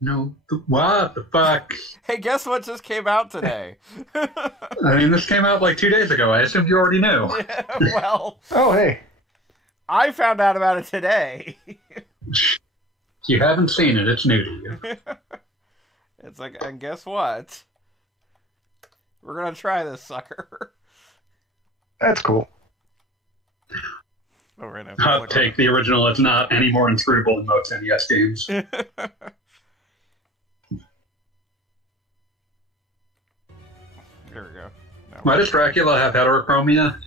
No, what the fuck? Hey, guess what just came out today? I mean, this came out like 2 days ago. I assumed you already knew. Yeah, well, Oh, hey. I found out about it today. You haven't seen it. It's new to you. It's like, and guess what? We're gonna try this sucker. That's cool. Oh, right now. Hot take: the original is not any more inscrutable than most NES games. There we go. Now Why does Dracula have heterochromia?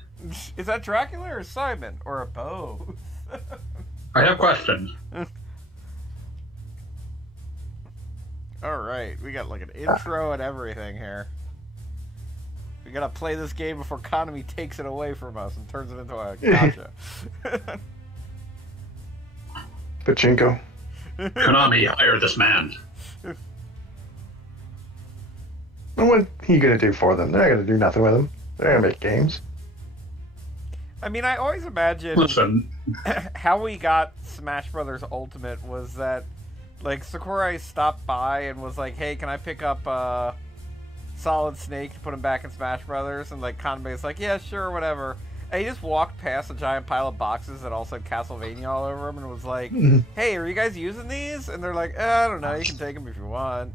is that Dracula or Simon or both? I have questions. All right, we got like an intro and everything here. We gotta play this game before Konami takes it away from us and turns it into a gotcha. Pachinko. Konami, hire this man. And what he gonna do for them? They're not gonna do nothing with them. They're gonna make games. I mean, I always imagined Listen, how we got Smash Brothers Ultimate was that, like, Sakurai stopped by and was like, "Hey, can I pick up Solid Snake to put him back in Smash Brothers?" And like Kanbei's like, "Yeah, sure, whatever." And he just walked past a giant pile of boxes that all said Castlevania all over them and was like, "Hey, are you guys using these?" And they're like, "I don't know. You can take them if you want.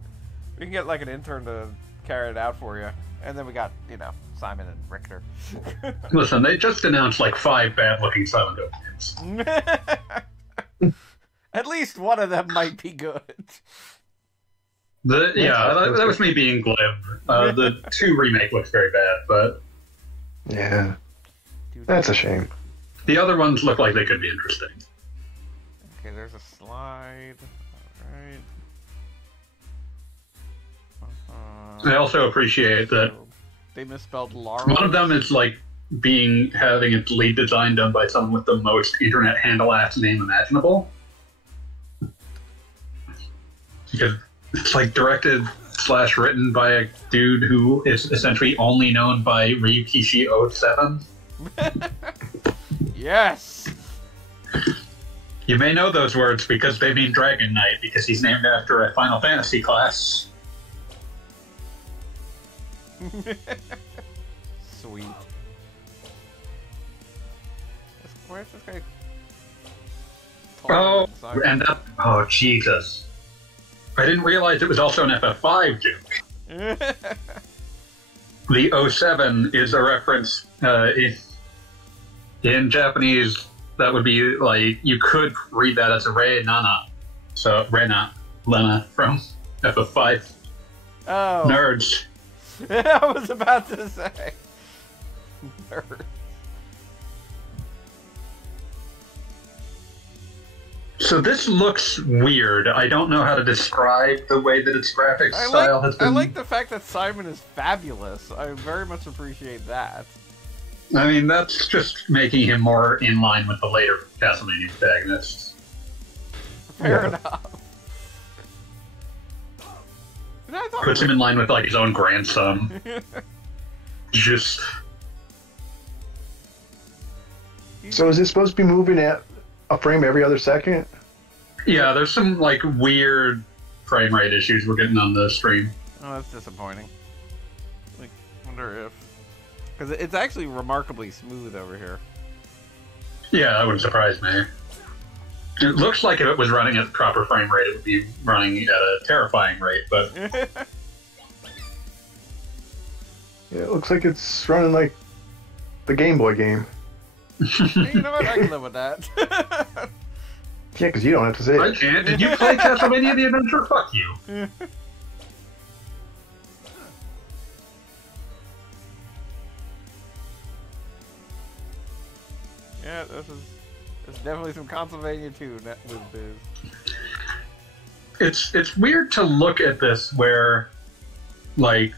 We can get like an intern to carry it out for you." And then we got, Simon and Richter. listen, they just announced like 5 bad-looking Silent Hill games. At least one of them might be good. That was me being glib. The 2 remake looks very bad, but Yeah. That's a shame. the other ones look like they could be interesting. Okay, there's a slide. Alright. I also appreciate that They misspelled Laurel. one of them is like having its lead design done by someone with the most internet handle-ass name imaginable. Because it's like directed/written by a dude who is essentially only known by Ryukishi07. Yes! You may know those words because they mean Dragon Knight, because he's named after a Final Fantasy class. Sweet. Where's this guy? Oh, Jesus. I didn't realize it was also an FF5 joke. The 07 is a reference, in Japanese, that would be like, you could read that as a Rei Nana. So, Rena, Lena from FF5. Oh. Nerds. I was about to say. Nerd. So this looks weird. I don't know how to describe the way that its graphics style has been. I like the fact that Simon is fabulous. I very much appreciate that. I mean, that's just making him more in line with the later Castlevania protagonists. Fair enough. Puts him in line with, like, his own grandson. Just... So is it supposed to be moving at a frame every other second? Yeah, there's some, like, weird frame rate issues we're getting on the stream. Oh, that's disappointing. Like, wonder if... Because it's actually remarkably smooth over here. Yeah, that wouldn't surprise me. It looks like if it was running at the proper frame rate, it would be running at a terrifying rate, but... Yeah, it looks like it's running like the Game Boy game. You know what? I can live with that. Yeah, because you don't have to say it. I can't. Did you play Castlevania The Adventure? Fuck you. Yeah, there's definitely some Castlevania 2 with biz. It's weird to look at this where, like,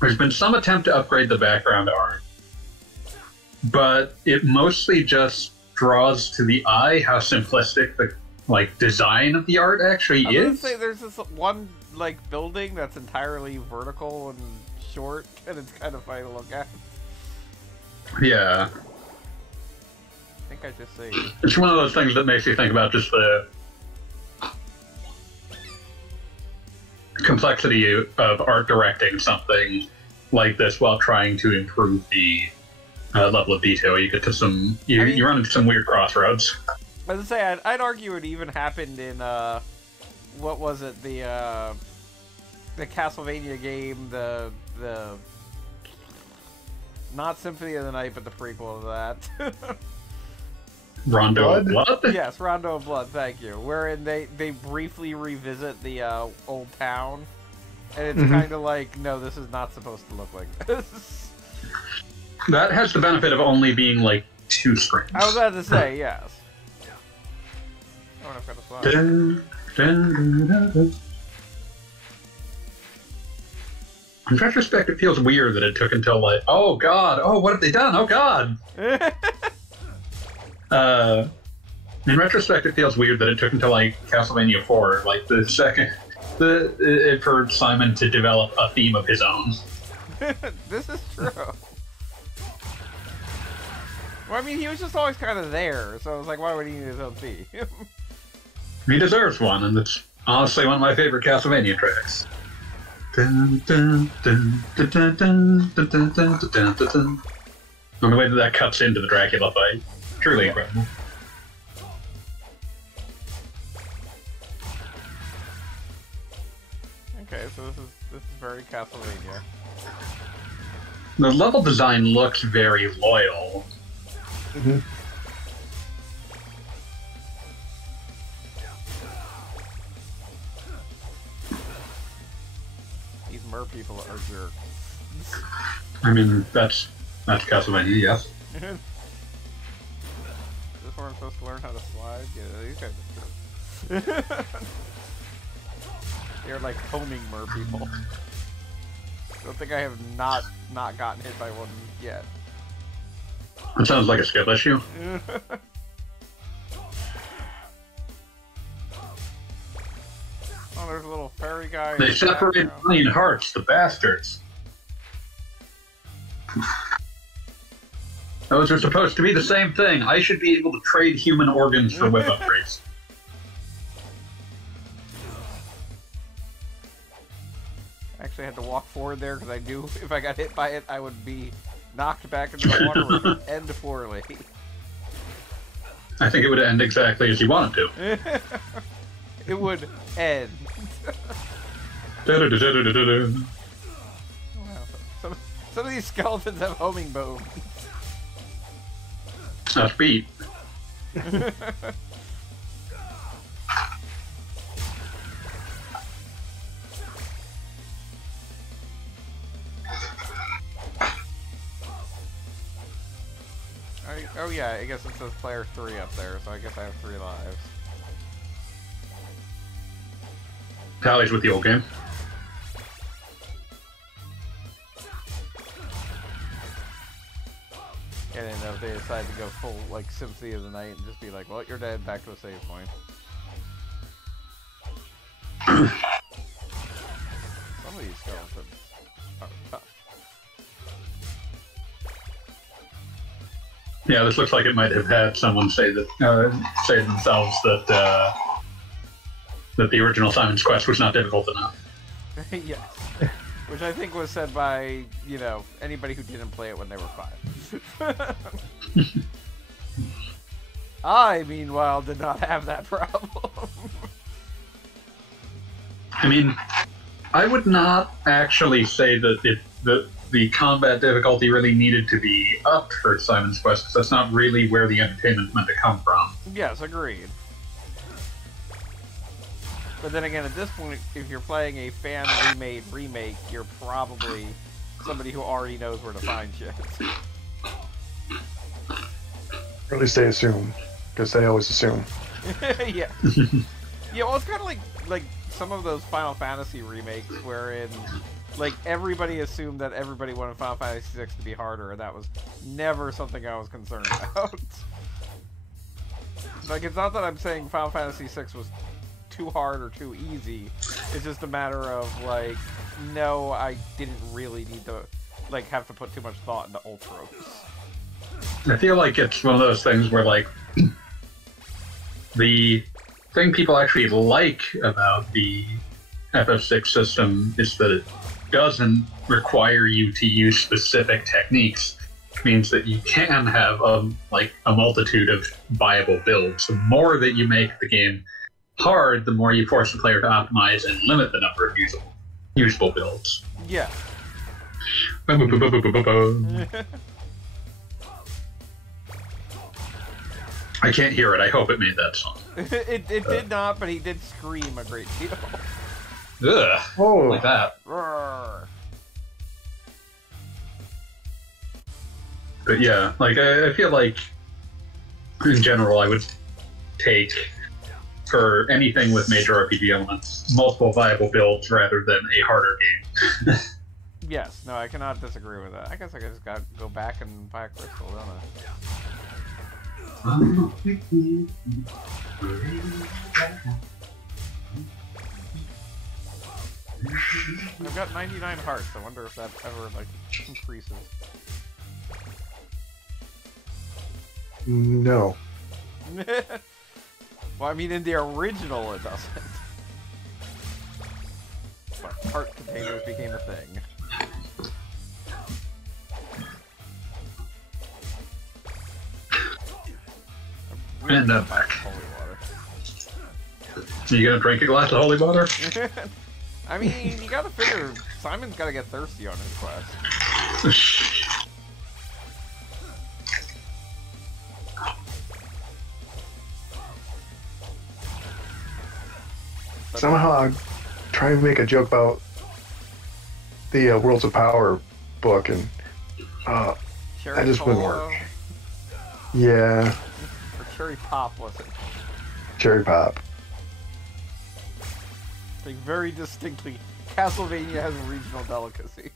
there's been some attempt to upgrade the background art, but it mostly just draws to the eye how simplistic the, like, design of the art actually I was gonna is. say there's this one, like, building that's entirely vertical and short, and it's kind of funny to look at. Yeah. I think I just say... It's one of those things that makes you think about just the complexity of art directing something like this while trying to improve the level of detail. You get to you run into some weird crossroads. I was gonna say, I'd argue it even happened in what was it, the Castlevania game, the not Symphony of the Night, but the prequel to that. Rondo of Blood? Yes, Rondo of Blood, thank you. Wherein they briefly revisit the old town, and it's kind of like, no, this is not supposed to look like this. That has the benefit of only being like 2 screens. I was about to say, yes. Oh, I've got a song. In retrospect, it feels weird that it took until like, oh god, oh what have they done? Oh god. In retrospect, it feels weird that it took until like Castlevania 4, like the second, for Simon to develop a theme of his own. This is true. Well, I mean, he was just always kind of there, so I was like, why would he need his own theme? He deserves one, and it's honestly one of my favorite Castlevania tracks. Dun, dun, dun, dun, dun, dun, dun, dun, dun, dun, dun, dun. And the way that cuts into the Dracula fight, truly incredible. Okay, so this is very Castlevania. The level design looks very loyal. Mm-hmm. These mer people are jerks. I mean, that's Castlevania, yes. Is this where I'm supposed to learn how to slide? Yeah, these guys are jerks. They're like homing mer people. Don't think I have not gotten hit by one yet. That sounds like a skill issue. Oh, there's a little fairy guy. They separate clean hearts, the bastards. Those are supposed to be the same thing. I should be able to trade human organs for whip upgrades. Actually, I had to walk forward there because I knew if I got hit by it, I would be knocked back into the water, which would end poorly. I think it would end exactly as you want it to. It would end. Da-da-da-da-da-da-da. Wow. Some of these skeletons have homing bones. That's beat. Oh yeah, I guess it says player 3 up there, so I guess I have 3 lives. Tallies with the old game. I didn't know if they decided to go full, like, Symphony of the Night and just be like, well, you're dead, back to a save point. Some of these skeletons are tough. Yeah, this looks like it might have had someone say that, say themselves that that the original Simon's Quest was not difficult enough. Yes. Which I think was said by, you know, anybody who didn't play it when they were 5. I, meanwhile, did not have that problem. I mean, I would not actually say that the combat difficulty really needed to be upped for Simon's Quest, because that's not really where the entertainment's meant to come from. Yes, agreed. But then again, at this point, if you're playing a fan-remade remake, you're probably somebody who already knows where to find shit. Or at least they assume, because they always assume. Yeah. Yeah, well, it's kind of like some of those Final Fantasy remakes wherein, like, everybody assumed that everybody wanted Final Fantasy VI to be harder, and that was never something I was concerned about. Like, it's not that I'm saying Final Fantasy VI was too hard or too easy. It's just a matter of, like, no, I didn't really need to, like, have to put too much thought into Ultros. I feel like it's one of those things where, like, the thing people actually like about the FF6 system is that it doesn't require you to use specific techniques. It means that you can have a multitude of viable builds. The more that you make the game hard, the more you force the player to optimize and limit the number of usable builds. Yeah. I can't hear it. I hope it made that song. It did not, but he did scream a great deal. Ugh. Oh. Like that. Roar. But yeah, I feel like in general I would take, for anything with major RPG elements, multiple viable builds rather than a harder game. Yes, no, I cannot disagree with that. I guess I just gotta go back and buy a crystal, don't I? I've got 99 hearts. I wonder if that ever, increases. No. Well, I mean, in the original, it doesn't. But heart containers became a thing. And holy water. You gonna drink a glass of holy water? I mean, you gotta figure Simon's gotta get thirsty on his quest. Somehow I try and make a joke about the Worlds of Power book, and Cherry that just wouldn't cola, work. Yeah, or cherry pop, was it? cherry pop. Like, very distinctly, Castlevania has regional delicacies.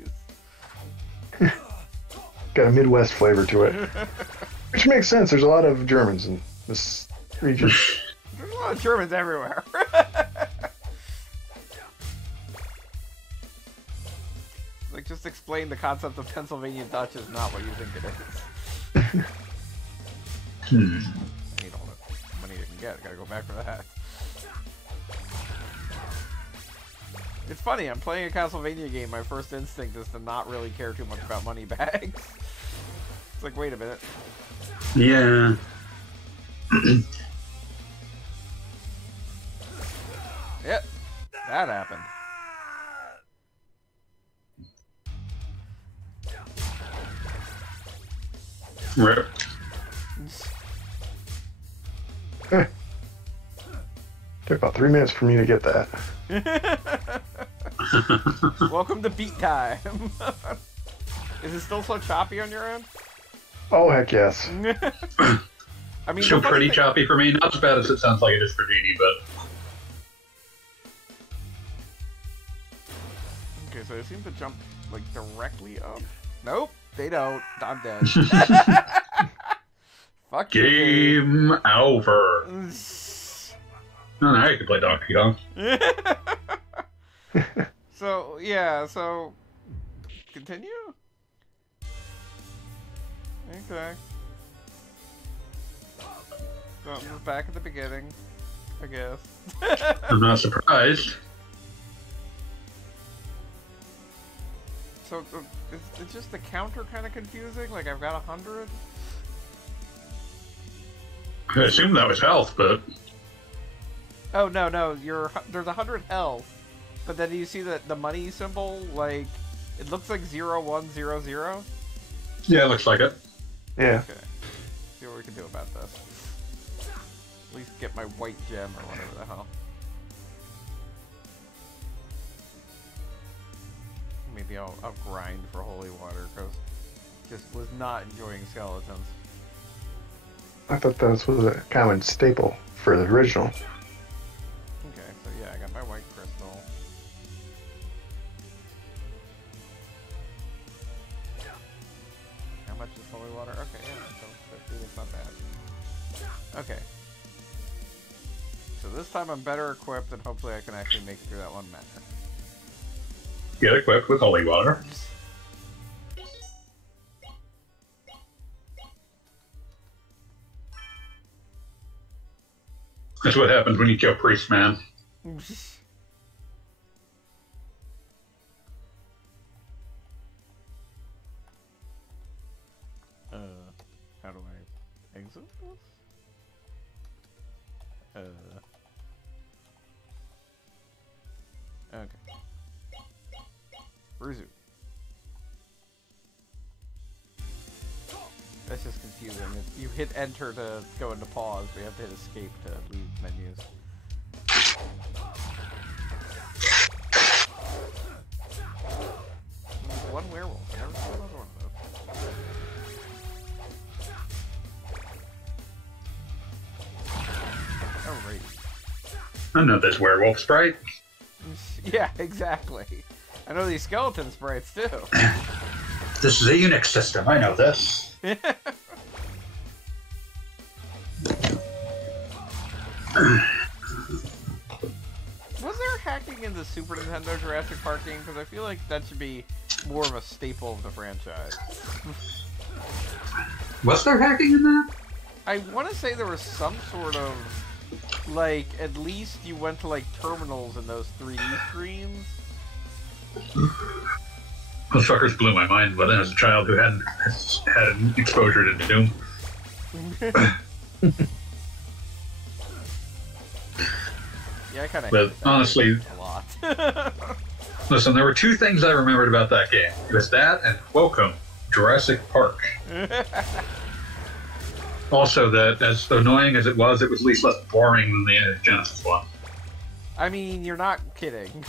Got a Midwest flavor to it, which makes sense. There's a lot of Germans in this region. There's a lot of Germans everywhere. Like, just explain the concept of Pennsylvania Dutch is not what you think it is. I need all the money I can get. I gotta go back for that. It's funny, I'm playing a Castlevania game, my first instinct is to not really care too much about money bags. It's like, wait a minute. Yeah. Yep, that happened. Rip. Took about 3 minutes for me to get that. Welcome to beat time. Is it still so choppy on your end? Oh, heck yes. I mean, Still pretty choppy for me. Not as bad as it sounds like it is for Jeannie, but... Okay, so they seem to jump, like, directly up. Nope, they don't. I'm dead. Fuck Game over. you. Oh, now you can play Donkey Kong. So, yeah, so... Continue? Okay. So, I'm just back at the beginning, I guess. I'm not surprised. So, is just the counter kind of confusing? Like, I've got 100? I assume that was health, but... Oh, no, there's 100 health. But then you see the money symbol, like, it looks like 0100. Yeah, looks like it. Yeah. Okay. See what we can do about this. At least get my white gem or whatever the hell. Maybe I'll grind for holy water, because just was not enjoying skeletons. I thought that was a common staple for the original. Okay, so yeah, I got my white crystal. How much is holy water? Okay, yeah, so 50, it's not bad. Okay. So this time I'm better equipped, and hopefully I can actually make it through that one map. Get equipped with holy water. That's what happens when you kill Priest Man. Bruiser. That's just confusing. You hit enter to go into pause, but you have to hit escape to leave menus. There's one werewolf. I never saw another one of those. Alrighty. I know this werewolf sprite. Yeah, exactly. I know these skeleton sprites too. This is a Unix system. I know this. Was there hacking in the Super Nintendo Jurassic Park game? Because I feel like that should be more of a staple of the franchise. Was there hacking in that? I want to say there was some sort of, like, at least you went to, like, terminals in those 3D screens. Those fuckers blew my mind, but as a child who hadn't had exposure to Doom. Yeah, I kind of. But honestly, a lot. listen, there were two things I remembered about that game. It was that and welcome, Jurassic Park. Also, that as annoying as it was at least less boring than the Genesis one. I mean, you're not kidding.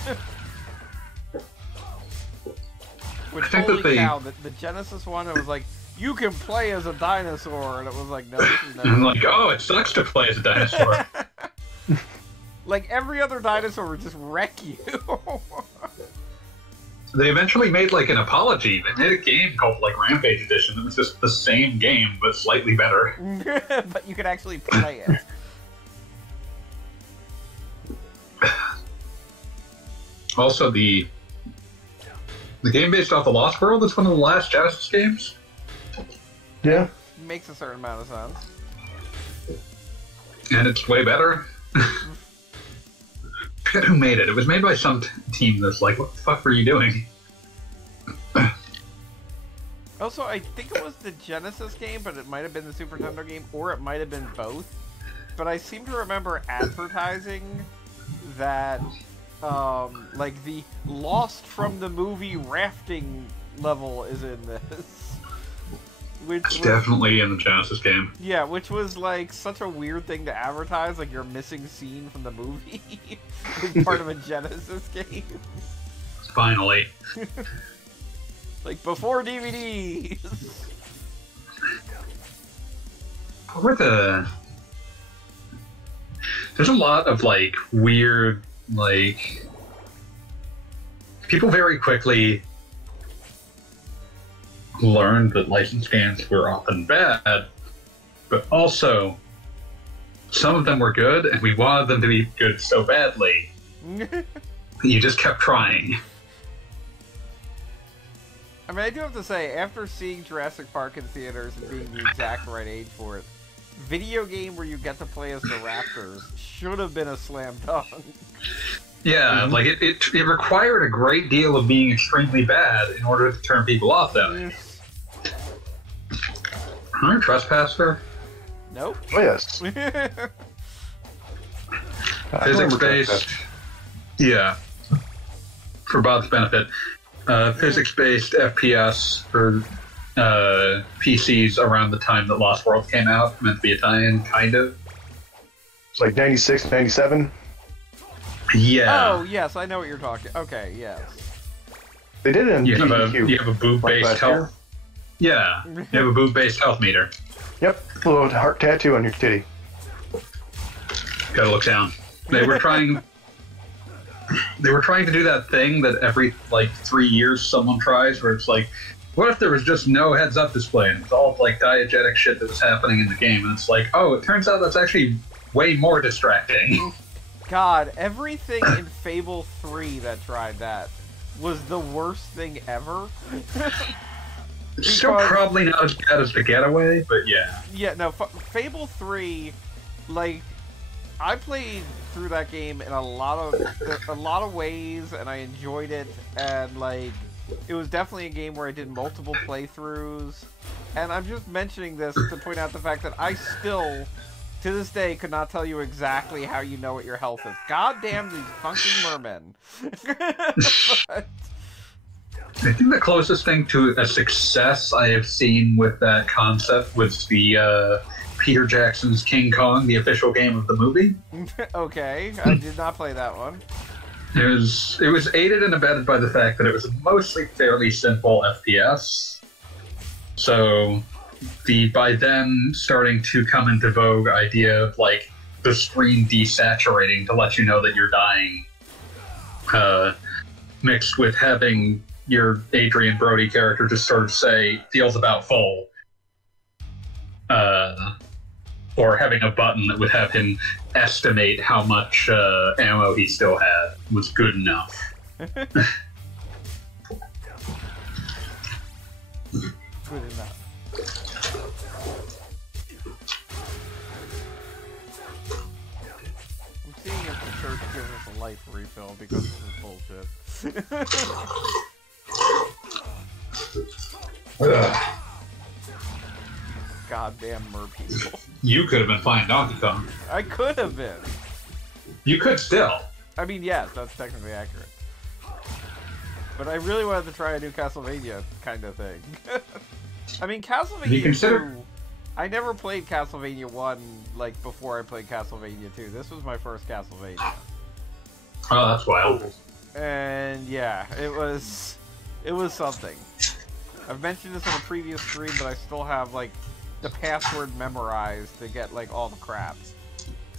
Which, I think holy that they... cow, the Genesis one, it was like, you can play as a dinosaur, and it was like, no, this is never... I'm like, oh, it sucks to play as a dinosaur. Like, every other dinosaur would just wreck you. They eventually made, like, an apology. They made a game called, like, Rampage Edition that was just the same game, but slightly better. But you could actually play it. Also, the game based off the Lost World is one of the last Genesis games. Yeah. Makes a certain amount of sense. And it's way better. I forget who made it. It was made by some team that's like, what the fuck were you doing? Also, I think it was the Genesis game, but it might have been the Super Nintendo game, or it might have been both. But I seem to remember advertising that, like, the lost from the movie rafting level is in this. Which It's definitely in the Genesis game. Yeah, which was, like, such a weird thing to advertise, like, your missing scene from the movie is part of a Genesis game. Finally. Like, before DVDs! What were the... There's a lot of, like, weird, like... People very quickly learned that licensed games were often bad, but also some of them were good, and we wanted them to be good so badly. You just kept trying. I mean, I do have to say, after seeing Jurassic Park in theaters and being the exact right age for it, video game where you get to play as the Raptors should have been a slam dunk. Yeah, like, it required a great deal of being extremely bad in order to turn people off, though. Aren't Trespasser? Nope. Oh, yes. Physics-based. Yeah. For Bob's benefit. Physics-based FPS for PCs around the time that Lost World came out. Meant to be a tie-in, kind of. It's like 96, 97. Yeah. Oh, yes, I know what you're talking. Okay, yes. They did it in You have DQ. a boob-based last health. year. Yeah. You have a boob-based health meter. Yep, a little heart tattoo on your titty. Gotta look down. They were trying to do that thing that every, like, 3 years someone tries, where it's like, what if there was just no heads-up display and it was all, like, diegetic shit that was happening in the game, and it's like, oh, it turns out that's actually way more distracting. God, everything in Fable 3 that tried that was the worst thing ever. It's still probably not as bad as The Getaway, but yeah. Yeah, no, Fable 3, like, I played through that game in a lot of ways, and I enjoyed it, and, like, it was definitely a game where I did multiple playthroughs, and I'm just mentioning this to point out the fact that I still, to this day, could not tell you exactly how you know what your health is. God damn these fucking mermen. But, I think the closest thing to a success I have seen with that concept was the Peter Jackson's King Kong, the official game of the movie. Okay, I did not play that one. It was aided and abetted by the fact that it was a mostly fairly simple FPS. So the by then starting to come into vogue idea of like the screen desaturating to let you know that you're dying, mixed with having your Adrian Brody character just sort of say feels about full, or having a button that would have him estimate how much ammo he still had was good enough. Good enough. I'm seeing if the church gives us a life refill because this is bullshit. Goddamn mer people. You could have been playing Donkey Kong. I could have been. You could still. I mean, yes, that's technically accurate. But I really wanted to try a new Castlevania kind of thing. I mean, Castlevania 2... I never played Castlevania 1, like, before I played Castlevania 2. This was my first Castlevania. Oh, that's wild. And, yeah, it was something. I've mentioned this on a previous stream, but I still have, like, the password memorized to get, like, all the crap.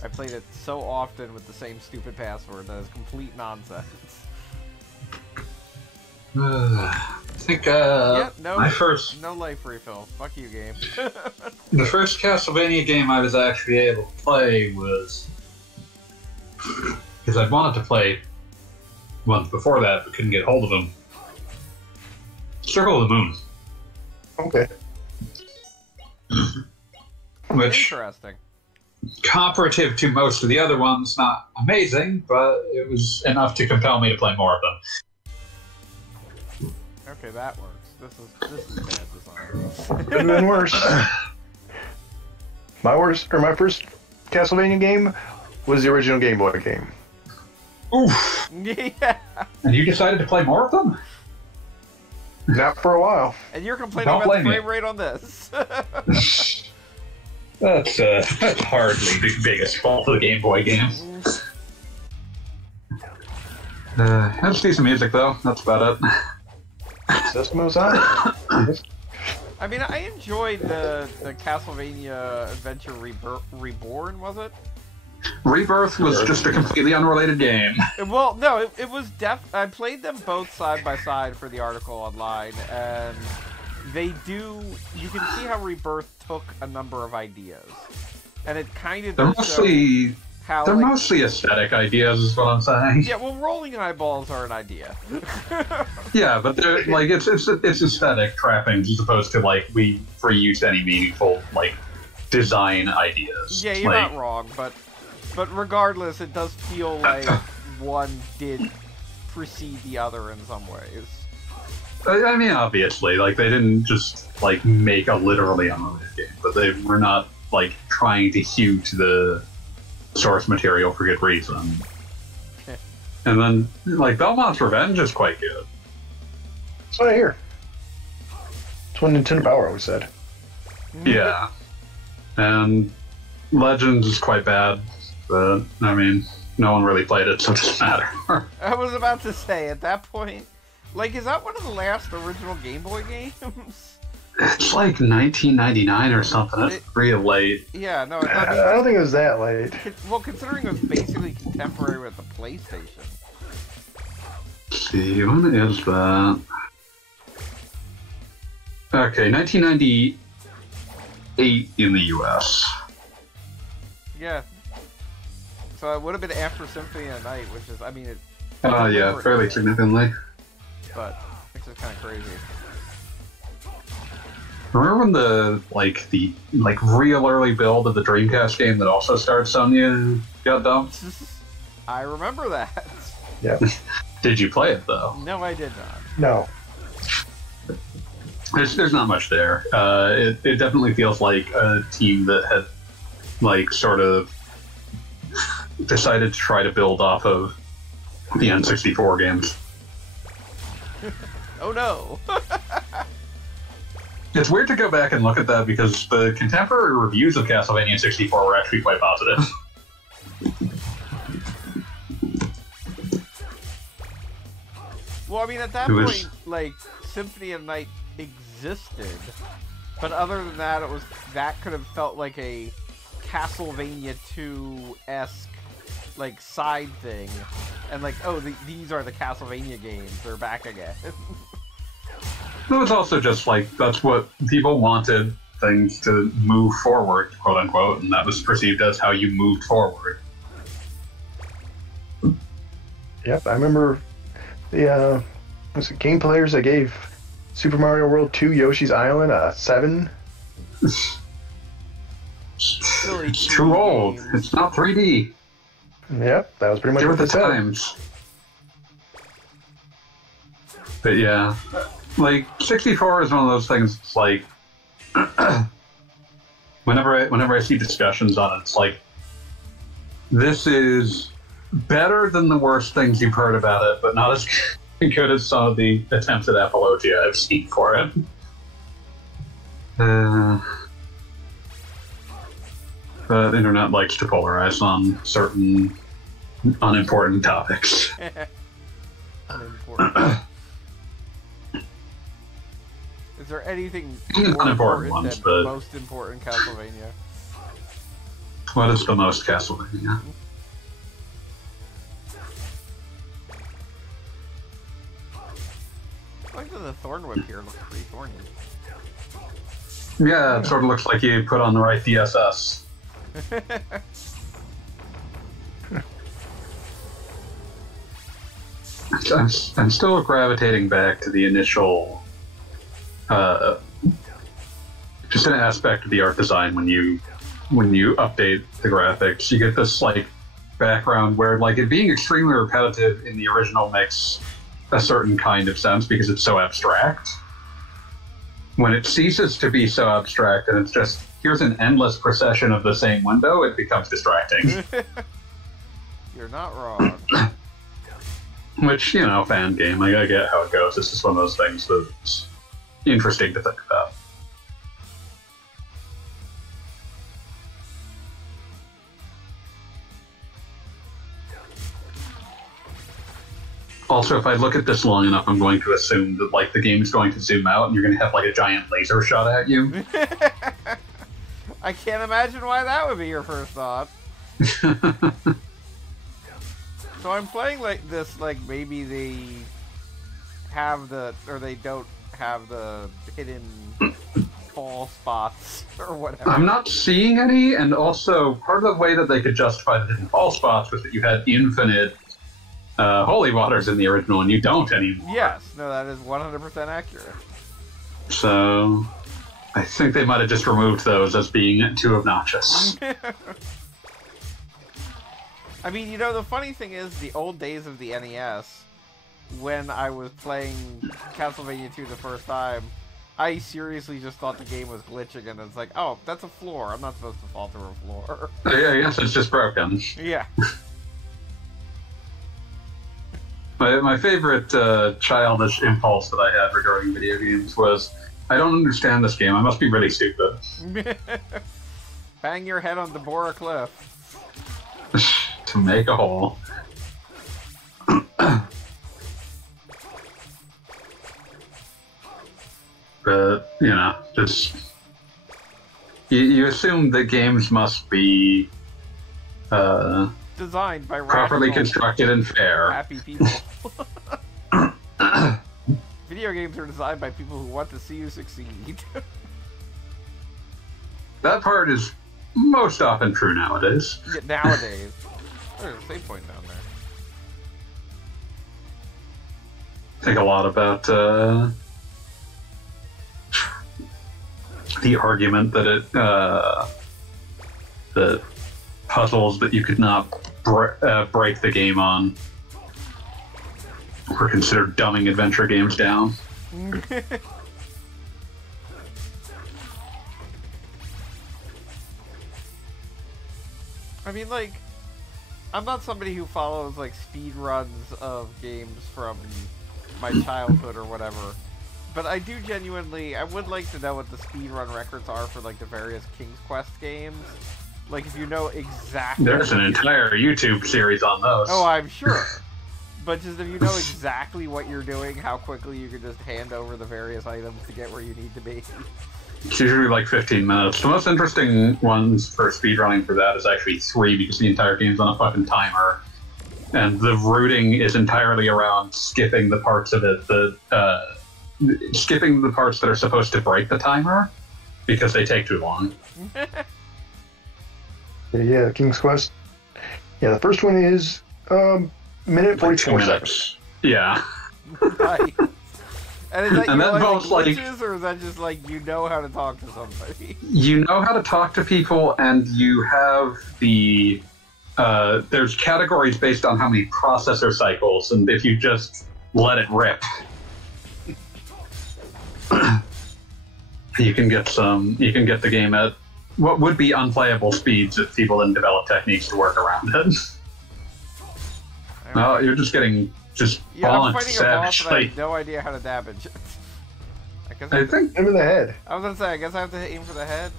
I played it so often with the same stupid password that is complete nonsense. I think, yeah, no life refill. Fuck you, game. The first Castlevania game I was actually able to play was... because I'd wanted to play ones before that, but couldn't get hold of them. Circle of the Moon. Okay. Which, interesting. comparative to most of the other ones, not amazing, but it was enough to compel me to play more of them. Okay, that works. This is bad design. Could have been worse. My first Castlevania game was the original Game Boy game. Oof. Yeah. And you decided to play more of them? Not for a while. And you're complaining about the frame rate on this. That's hardly the biggest fault of the Game Boy games. Let's do some music, though. That's about it. System was on. I mean, I enjoyed the Castlevania Adventure Reborn, was it? Rebirth was just a completely unrelated game. Well, no, it was I played them both side by side for the article online, and you can see how Rebirth took a number of ideas. And it kind of They're mostly aesthetic ideas, is what I'm saying. Yeah, well, rolling eyeballs are an idea. Yeah, but they're like it's aesthetic trappings as opposed to like we reuse any meaningful like design ideas. Yeah, you're not wrong, but regardless, it does feel like one did precede the other in some ways. I mean, obviously, like they didn't just like make a literally unlimited game, but they were not like trying to hew to the source material for good reason. And then, like, Belmont's Revenge is quite good. That's what I hear. That's what Nintendo Power always said. Yeah. And Legends is quite bad, but, I mean, no one really played it, so it doesn't matter. I was about to say, at that point, like, is that one of the last original Game Boy games? It's like 1999 or something. It's real late. Yeah, no, I don't think it was that late. Well, considering it was basically contemporary with the PlayStation. Let's see, when is that? Okay, 1998 in the US. Yeah. So it would have been after Symphony of the Night, which is, I mean, it... yeah, fairly significantly. But it's just kind of crazy. Remember when the real early build of the Dreamcast game that also starred Sonya got dumped? I remember that. Yeah. Did you play it though? No, I did not. No. There's not much there. It definitely feels like a team that had like sort of decided to try to build off of the N64 games. Oh no! It's weird to go back and look at that because the contemporary reviews of Castlevania 64 were actually quite positive. Well, I mean, at that point, like, Symphony of Night existed, but other than that, that could have felt like a Castlevania 2-esque, like, side thing, and like, oh, these are the Castlevania games, they're back again. It was also just like, that's what people wanted things to move forward, quote unquote, and that was perceived as how you moved forward. Yep, I remember the game players that gave Super Mario World 2 Yoshi's Island a 7. It's too old. It's not 3D. Yep, that was pretty much They were what the they said. times. But yeah, like 64 is one of those things. It's like whenever I see discussions on it, it's like this is better than the worst things you've heard about it, but not as good as some of the attempts at apologia I've seen for it. The internet likes to polarize on certain unimportant topics. Unimportant. Is there anything more Unimportant important ones, than but most important Castlevania? what is the most Castlevania? I like that the thorn whip here looks pretty thorny. Yeah, it sort of looks like you put on the right DSS. I'm still gravitating back to the initial, just an aspect of the art design when you update the graphics. You get this like background where like it being extremely repetitive in the original makes a certain kind of sense because it's so abstract. When it ceases to be so abstract and it's just here's an endless procession of the same window, it becomes distracting. You're not wrong. Which, you know, fan game, like, I get how it goes. It's just one of those things that's interesting to think about. Also, if I look at this long enough, I'm going to assume that, like, the game's going to zoom out and you're going to have, like, a giant laser shot at you. I can't imagine why that would be your first thought. So I'm playing like this, like maybe they have or they don't have the hidden fall spots or whatever. I'm not seeing any, and also part of the way that they could justify the hidden fall spots was that you had infinite holy waters in the original, and you don't anymore. Yes, no, that is 100% accurate. So I think they might have just removed those as being too obnoxious. I mean, you know, the funny thing is, the old days of the NES, when I was playing Castlevania 2 the first time, I seriously just thought the game was glitching, and it's like, oh, that's a floor. I'm not supposed to fall through a floor. Yeah, I guess it's just broken. Yeah. My favorite childish impulse that I had regarding video games was, I don't understand this game. I must be really stupid. Bang your head on the Bora Cliff. To make a hole. But, you know, just... You assume that games must be... Designed by properly rational, constructed and fair. happy people. Video games are designed by people who want to see you succeed. That part is most often true nowadays. Yeah, nowadays. There's a save point down there. Think a lot about the argument that that puzzles that you could not break the game on were considered dumbing adventure games down. I mean, like, I'm not somebody who follows, like, speed runs of games from my childhood or whatever. But I do genuinely, I would like to know what the speedrun records are for like the various King's Quest games. Like if you know exactly. There's an entire YouTube series on those. Oh, I'm sure. But just if you know exactly what you're doing, how quickly you can just hand over the various items to get where you need to be. It's usually like 15 minutes. The most interesting ones for speedrunning for that is actually 3 because the entire game's on a fucking timer. And the routing is entirely around skipping the parts of it skipping the parts that are supposed to break the timer because they take too long. Yeah, King's Quest. Yeah, the first one is minute 44 seconds. Yeah. Nice. And is that and you then know, both like glitches, or is that just like you know how to talk to somebody? You know how to talk to people, and you have the there's categories based on how many processor cycles, and if you just let it rip, you can get the game at what would be unplayable speeds if people didn't develop techniques to work around it. Oh, you're just getting I'm fighting a boss and I have no idea how to damage it. I think him in the head. I was gonna say, I guess I have to aim for the head.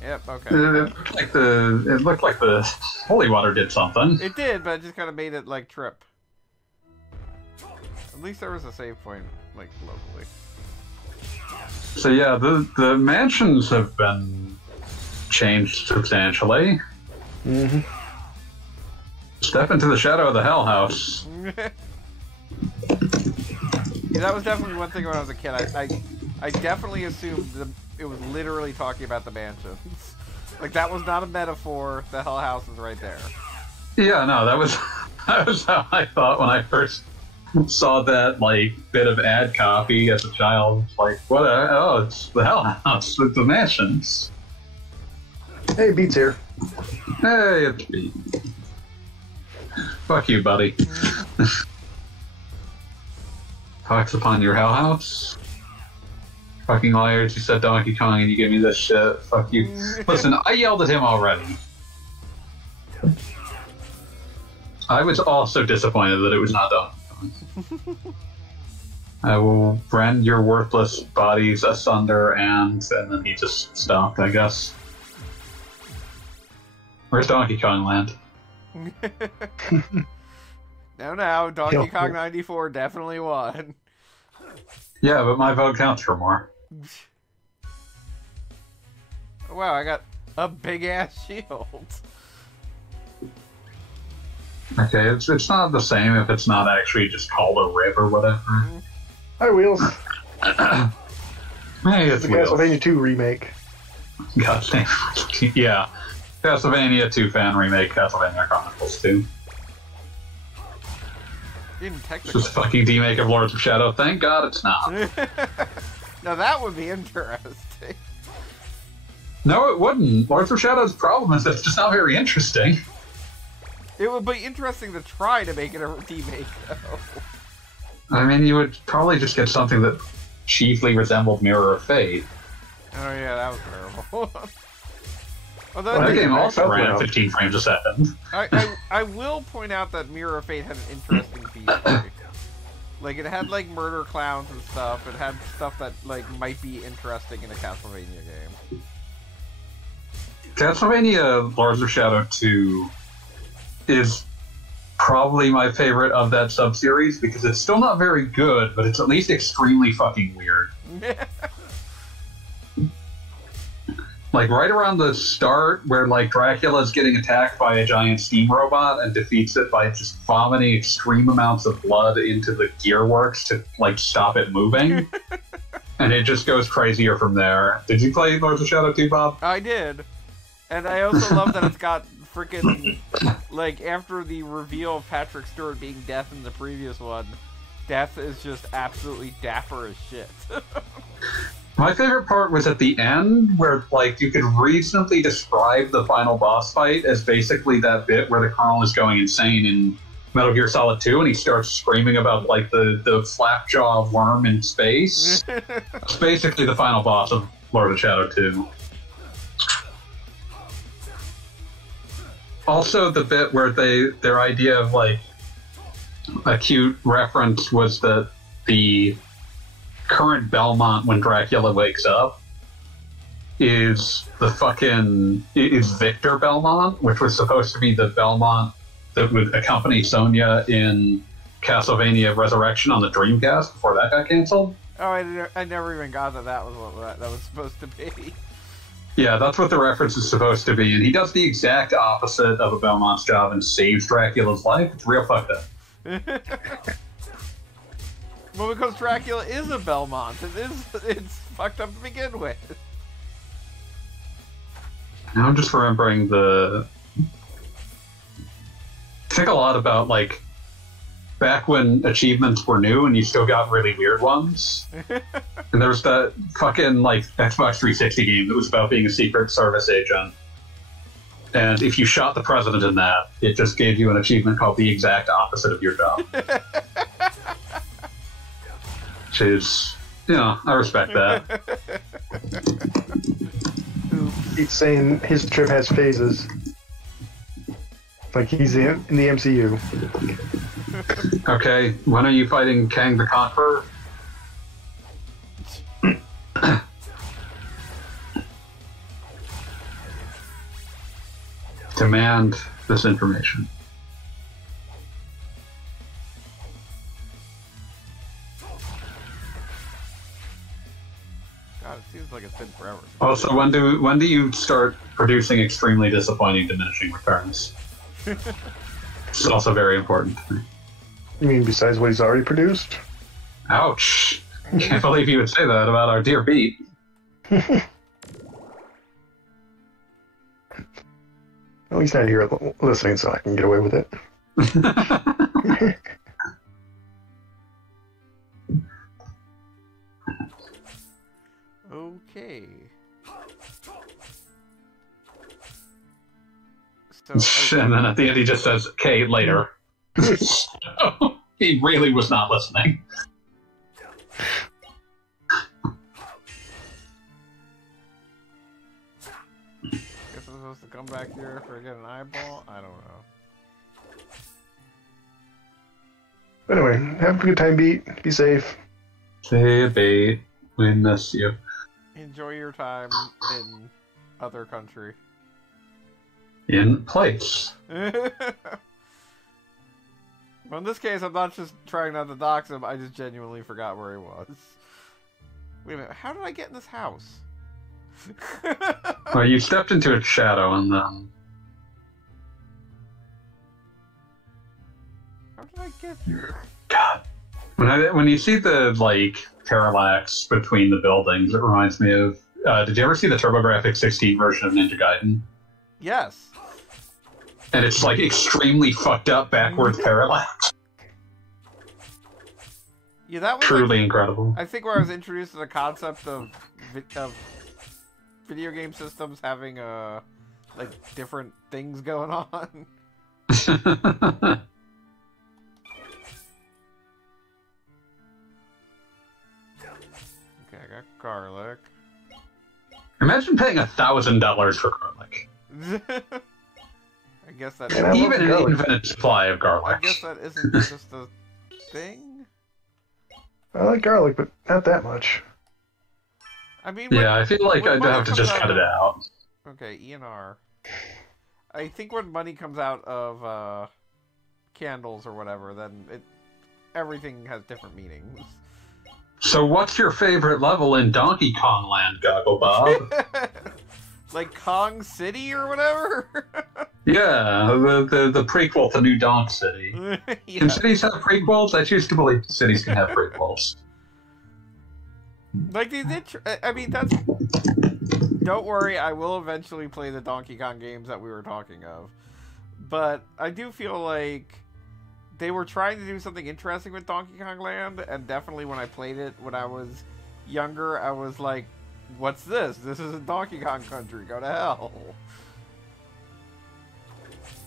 Yep. Okay. It looked like the holy water did something. It did, but it just kind of made it like trip. At least there was a save point like locally. So yeah, the mansions have been changed substantially. Mm-hmm. Step into the shadow of the Hell House. Yeah, that was definitely one thing when I was a kid. I definitely assumed it was literally talking about the mansions. Like that was not a metaphor. The Hell House is right there. Yeah, no, that was how I thought when I first saw that like bit of ad copy as a child. Like, what? Oh, it's the Hell House with the mansions. Hey, Beat's here. Hey, it's Beat. Fuck you, buddy. Talks upon your Hell House. Fucking liars, you said Donkey Kong and you give me this shit. Fuck you. Listen, I yelled at him already. I was also disappointed that it was not Donkey Kong. I will rend your worthless bodies asunder and then he just stopped, I guess. Where's Donkey Kong land? No, Donkey Kong 94 definitely won. Yeah, but my vote counts for more. Wow, I got a big ass shield. Okay, it's not the same if it's not actually just called a rib or whatever. Hi, Wheels. Hey, it's the Wheels. Castlevania 2 remake. God damn. Yeah. Castlevania 2 fan remake, Castlevania Chronicles 2. It's just a fucking remake of Lords of Shadow. Thank God it's not. Now that would be interesting. No, it wouldn't. Lords of Shadow's problem is that it's just not very interesting. It would be interesting to try to make it a remake, though. I mean, you would probably just get something that chiefly resembled Mirror of Fate. Oh yeah, that was terrible. Although that game also ran at 15 frames a second. I will point out that Mirror of Fate had an interesting feature. Like, it had, like, murder clowns and stuff. It had stuff that, like, might be interesting in a Castlevania game. Castlevania Lords of Shadow 2 is probably my favorite of that sub-series because it's still not very good, but it's at least extremely fucking weird. Like, right around the start, where, like, Dracula's getting attacked by a giant steam robot and defeats it by just vomiting extreme amounts of blood into the gearworks to, like, stop it moving. And it just goes crazier from there. Did you play Lords of Shadow 2, Bob? I did. And I also love that it's got freaking, like, after the reveal of Patrick Stewart being Death in the previous one, Death is just absolutely dapper as shit. My favorite part was at the end, where, like, you could reasonably describe the final boss fight as basically that bit where the Colonel is going insane in Metal Gear Solid 2, and he starts screaming about, like, the flapjaw worm in space. It's basically the final boss of Lord of Shadow 2. Also, the bit where their idea of, like, a cute reference was that the current Belmont when Dracula wakes up is Victor Belmont, which was supposed to be the Belmont that would accompany Sonia in Castlevania Resurrection on the Dreamcast before that got canceled. Oh, I never even got that was what that was supposed to be. Yeah, that's what the reference is supposed to be, and he does the exact opposite of a Belmont's job and saves Dracula's life. It's real fucked up. Well, because Dracula is a Belmont, it's fucked up to begin with. Now I'm just remembering I think a lot about, like, back when achievements were new and you still got really weird ones. And there was that fucking, like, Xbox 360 game that was about being a Secret Service agent. And if you shot the president in that, it just gave you an achievement called the exact opposite of your job. Which is, I respect that. He's saying his trip has phases. Like he's in the MCU. Okay, when are you fighting Kang the Conqueror? Demand this information. God, it seems like it's been forever. Also, when do you start producing extremely disappointing diminishing returns? It's also very important to me. You mean besides what he's already produced? Ouch. Can't believe you would say that about our dear Beat. Well, he's not here listening, so I can get away with it. Okay. And then at the end he just says, "Okay, later." So, he really was not listening. Guess I'm supposed to come back here for get an eyeball? I don't know. Anyway, have a good time, Beat. Be safe. Say Beat. We miss you. Enjoy your time in other country. In place. Well, in this case, I'm not just trying not to dox him, I just genuinely forgot where he was. Wait a minute, how did I get in this house? Well, you stepped into its shadow and then... How did I get here? God. When you see the, like, parallax between the buildings, it reminds me of... did you ever see the TurboGrafx 16 version of Ninja Gaiden? Yes. And it's, like, extremely fucked up backwards parallax. Yeah, that was truly incredible. I think where I was introduced to the concept of video game systems having like different things going on. Okay, I got garlic. Imagine paying $1,000 for garlic. I guess that even an infinite supply of garlic. I guess that isn't just a thing. I like garlic, but not that much. I mean, yeah, I feel like I'd have to just cut it out. Okay, ENR. I think when money comes out of candles or whatever, then everything has different meanings. So what's your favorite level in Donkey Kong Land, Goggle Bob? Like Kong City or whatever? Yeah, the prequel to New Donk City. Yeah. Can cities have prequels? I choose to believe cities can have prequels. Like, they did... I mean, that's... Don't worry, I will eventually play the Donkey Kong games that we were talking of. But I do feel like they were trying to do something interesting with Donkey Kong Land, and definitely when I played it when I was younger, I was like, what's this? This isn't Donkey Kong Country, go to hell.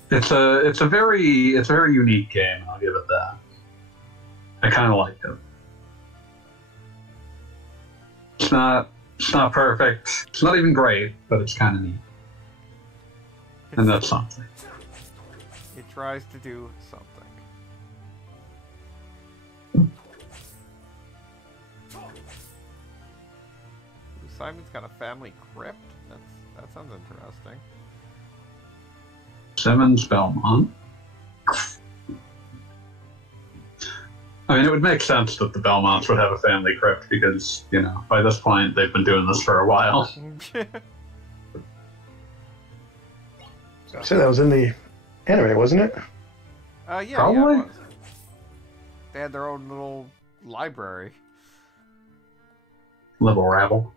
It's a very unique game, I'll give it that. I kinda like it. It's not perfect. It's not even great, but it's kinda neat. And that's something. It tries to do something. Simon's got a family crypt? That sounds interesting. Simmons Belmont. I mean, it would make sense that the Belmonts would have a family crypt because, you know, by this point they've been doing this for a while. So that was in the anime, wasn't it? Yeah, Probably. yeah, it was. They had their own little library. Little rabble.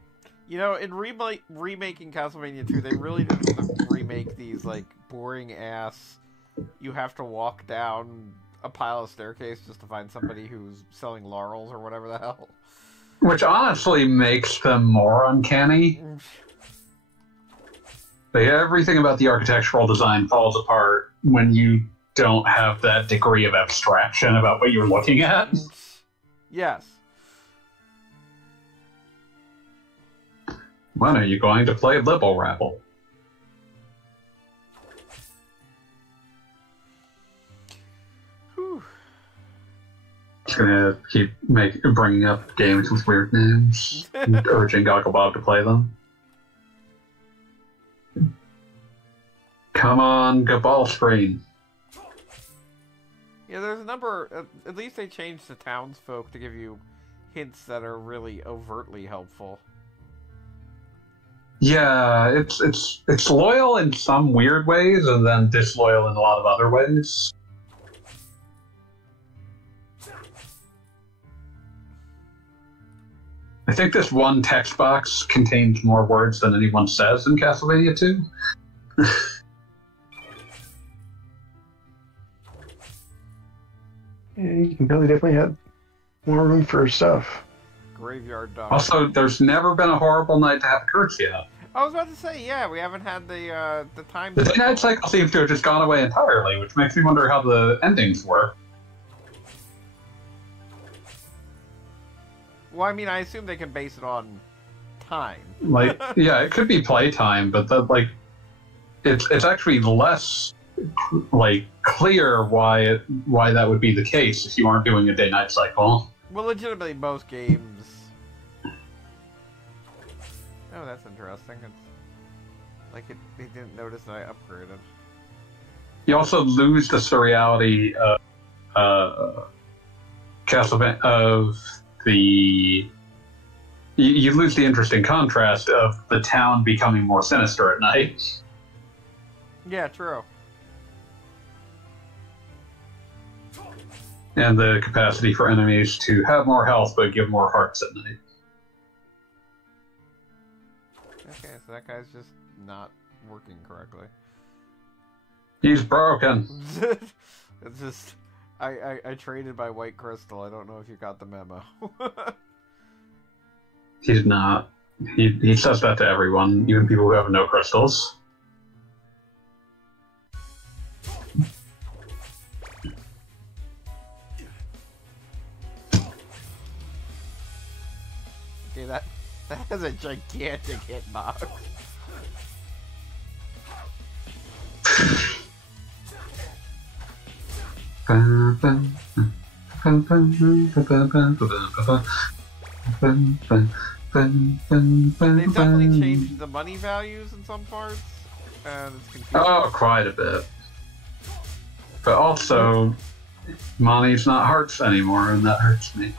You know, in remaking Castlevania 2, they really didn't remake these, like, boring-ass, you have to walk down a pile of staircase just to find somebody who's selling laurels or whatever the hell. Which honestly makes them more uncanny. Like, everything about the architectural design falls apart when you don't have that degree of abstraction about what you're looking at. Yes. When are you going to play Libble Rabble? Whew. Just gonna keep bringing up games with weird names, and urging Gogglebob to play them. Come on, Gabal Screen. Yeah, there's a number. At least they changed the townsfolk to give you hints that are really overtly helpful. Yeah, it's loyal in some weird ways, and then disloyal in a lot of other ways. I think this one text box contains more words than anyone says in Castlevania 2. Yeah, you can definitely have more room for stuff. Graveyard dog. Also, there's never been a horrible night to have a curse yet. I was about to say, yeah, we haven't had the time. The night cycle seems to have just gone away entirely, which makes me wonder how the endings work. Well, I mean, I assume they can base it on time. Like, yeah, it could be playtime, but it's actually less like clear why that would be the case if you aren't doing a day-night cycle. Well, legitimately, most games. Oh, that's interesting. It's like they didn't notice that I upgraded. You also lose the surreality of Castlevania of the. You lose the interesting contrast of the town becoming more sinister at night. Yeah, true. And the capacity for enemies to have more health but give more hearts at night. Okay, so that guy's just not working correctly. He's broken. It's just I traded by White Crystal. I don't know if you got the memo. He's not. He says that to everyone, even people who have no crystals. Okay, that has a gigantic hitbox. They definitely changed the money values in some parts, and it's confusing. Oh, quite a bit. But also, money's not hearts anymore, and that hurts me.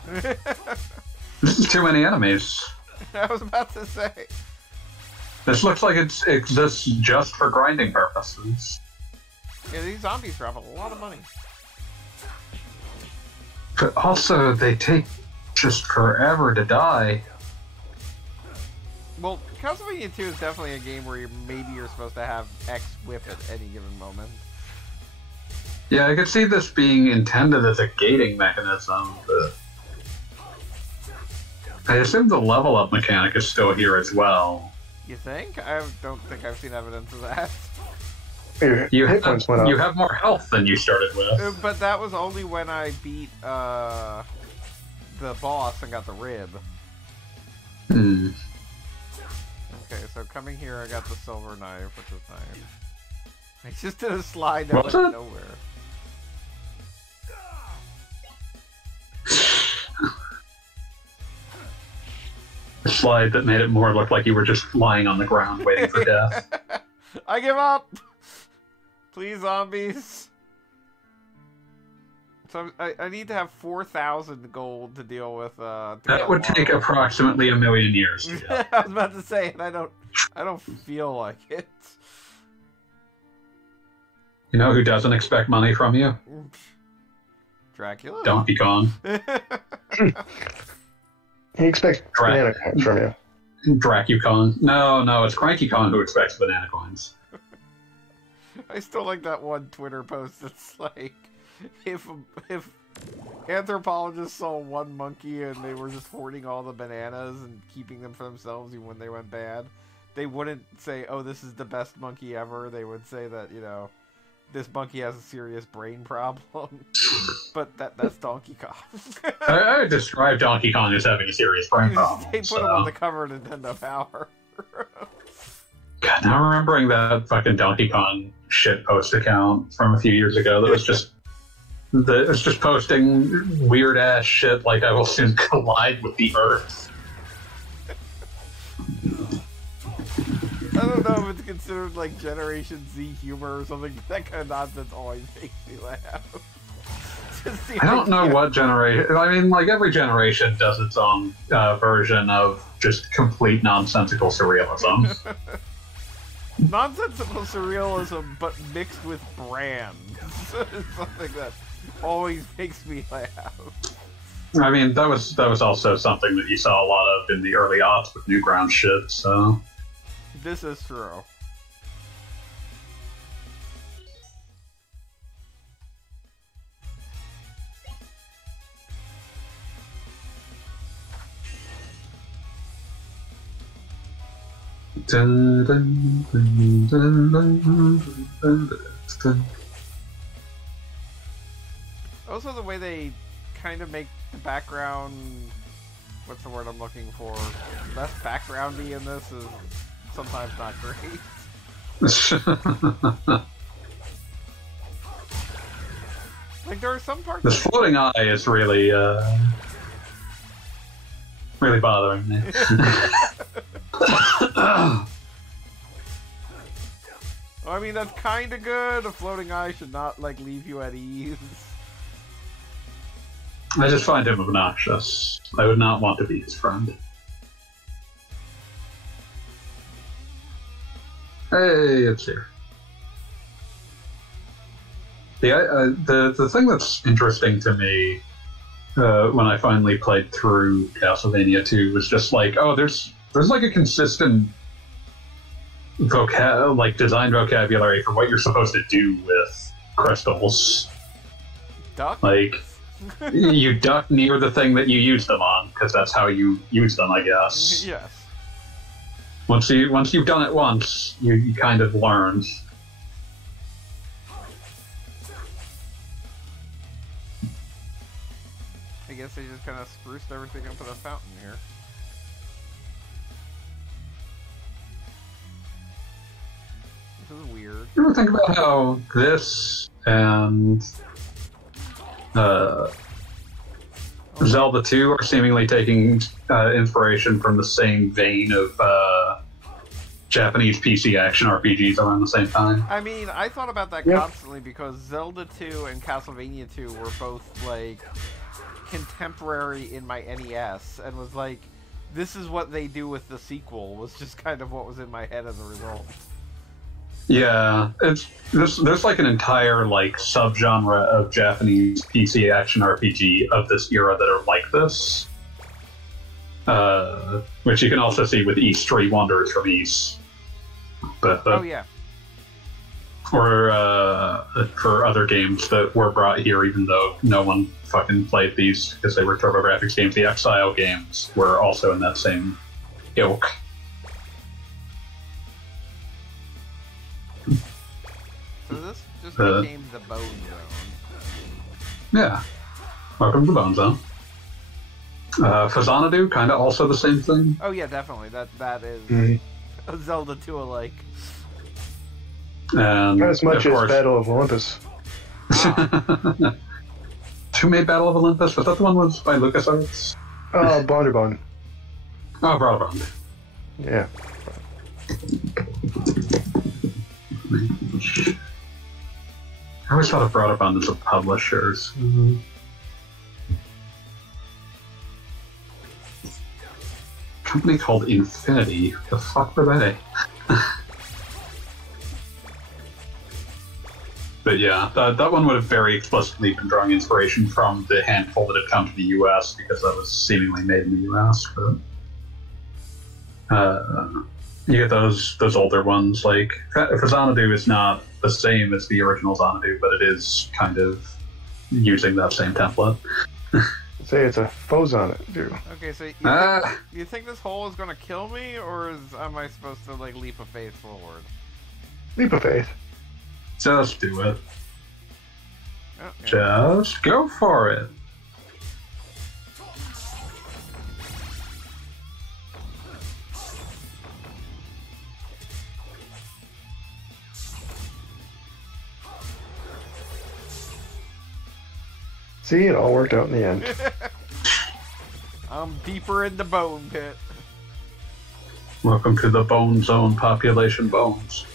This is too many enemies. I was about to say. This looks like it exists just for grinding purposes. Yeah, these zombies drop a lot of money. But also, they take just forever to die. Well, Castlevania 2 is definitely a game where you're supposed to have X whip at any given moment. Yeah, I could see this being intended as a gating mechanism, but I assume the level up mechanic is still here as well. You think? I don't think I've seen evidence of that. You have more health than you started with. But that was only when I beat the boss and got the rib. Hmm. Okay, so coming here, I got the silver knife, which is nice. I just did a slide out of nowhere. slide that made it more look like you were just lying on the ground waiting for death. I give up! Please, zombies. So I need to have 4,000 gold to deal with. That would take approximately 1 million years. To I was about to say, and I don't feel like it. You know who doesn't expect money from you? Dracula. Donkey Kong. He expects banana coins from you. Dracukon. No, it's Cranky Kong who expects banana coins. I still like that one Twitter post that's like, if anthropologists saw one monkey and they were just hoarding all the bananas and keeping them for themselves even when they went bad, they wouldn't say, oh, this is the best monkey ever. They would say that, you know, this monkey has a serious brain problem. But that's Donkey Kong. I describe Donkey Kong as having a serious brain problem. They put him on the cover of Nintendo Power. God, now remembering that fucking Donkey Kong shitpost account from a few years ago that was just posting weird ass shit like I will soon collide with the Earth. I don't know if it's considered like Generation Z humor or something. That kind of nonsense always makes me laugh. I don't know what generation. I mean, like every generation does its own version of just complete nonsensical surrealism. Nonsensical surrealism, but mixed with brand. It's something that always makes me laugh. I mean, that was also something that you saw a lot of in the early aughts with Newgrounds shit. So this is true. Also, the way they kind of make the background, what's the word I'm looking for? Less backgroundy in this is sometimes not great. Like, there are some parts. This floating eye is really, really bothering me. I mean, that's kind of good. A floating eye should not, like, leave you at ease. I just find him obnoxious. I would not want to be his friend. Hey, it's here. The thing that's interesting to me when I finally played through Castlevania 2 was just like, oh, there's like a consistent design vocabulary for what you're supposed to do with crystals. Duck? Like, you duck near the thing that you use them on, because that's how you use them, I guess. Yes. Once you've done it once, you kind of learn. I guess they just kind of spruced everything up with a fountain here. This is weird. You ever think about how this and Zelda 2 are seemingly taking inspiration from the same vein of Japanese PC action RPGs around the same time? I mean, I thought about that constantly because Zelda 2 and Castlevania 2 were both, like, contemporary in my NES, and was like, this is what they do with the sequel, was just kind of what was in my head as a result. Yeah, there's like an entire like subgenre of Japanese PC action RPG of this era that are like this, which you can also see with East Street Wanderers from East. But oh yeah, or for other games that were brought here, even though no one fucking played these because they were TurboGrafx games. The Exile games were also in that same ilk. So this just became the Bone Zone. Yeah. Welcome to the Bone Zone. Fazanadu, kind of also the same thing. Oh yeah, definitely. That is a Zelda 2 alike. And not as much of as course, Battle of Olympus. Who made Battle of Olympus? Was that the one was by LucasArts? Bonderbund. Oh, Brabant. Yeah. I always thought of Brabant as a publishers. Company called Infinity. The fuck were they? But yeah, that one would have very explicitly been drawing inspiration from the handful that had come to the US because that was seemingly made in the US. But you get those older ones. Like Xanadu is not the same as the original Xanadu, but it is kind of using that same template. Say it's a foes on it, dude. Okay, so you think this hole is gonna kill me, or am I supposed to like leap of faith forward? Leap of faith. Just do it. Okay. Just go for it. See, it all worked out in the end. I'm deeper in the bone pit. Welcome to the Bone Zone Population Bones.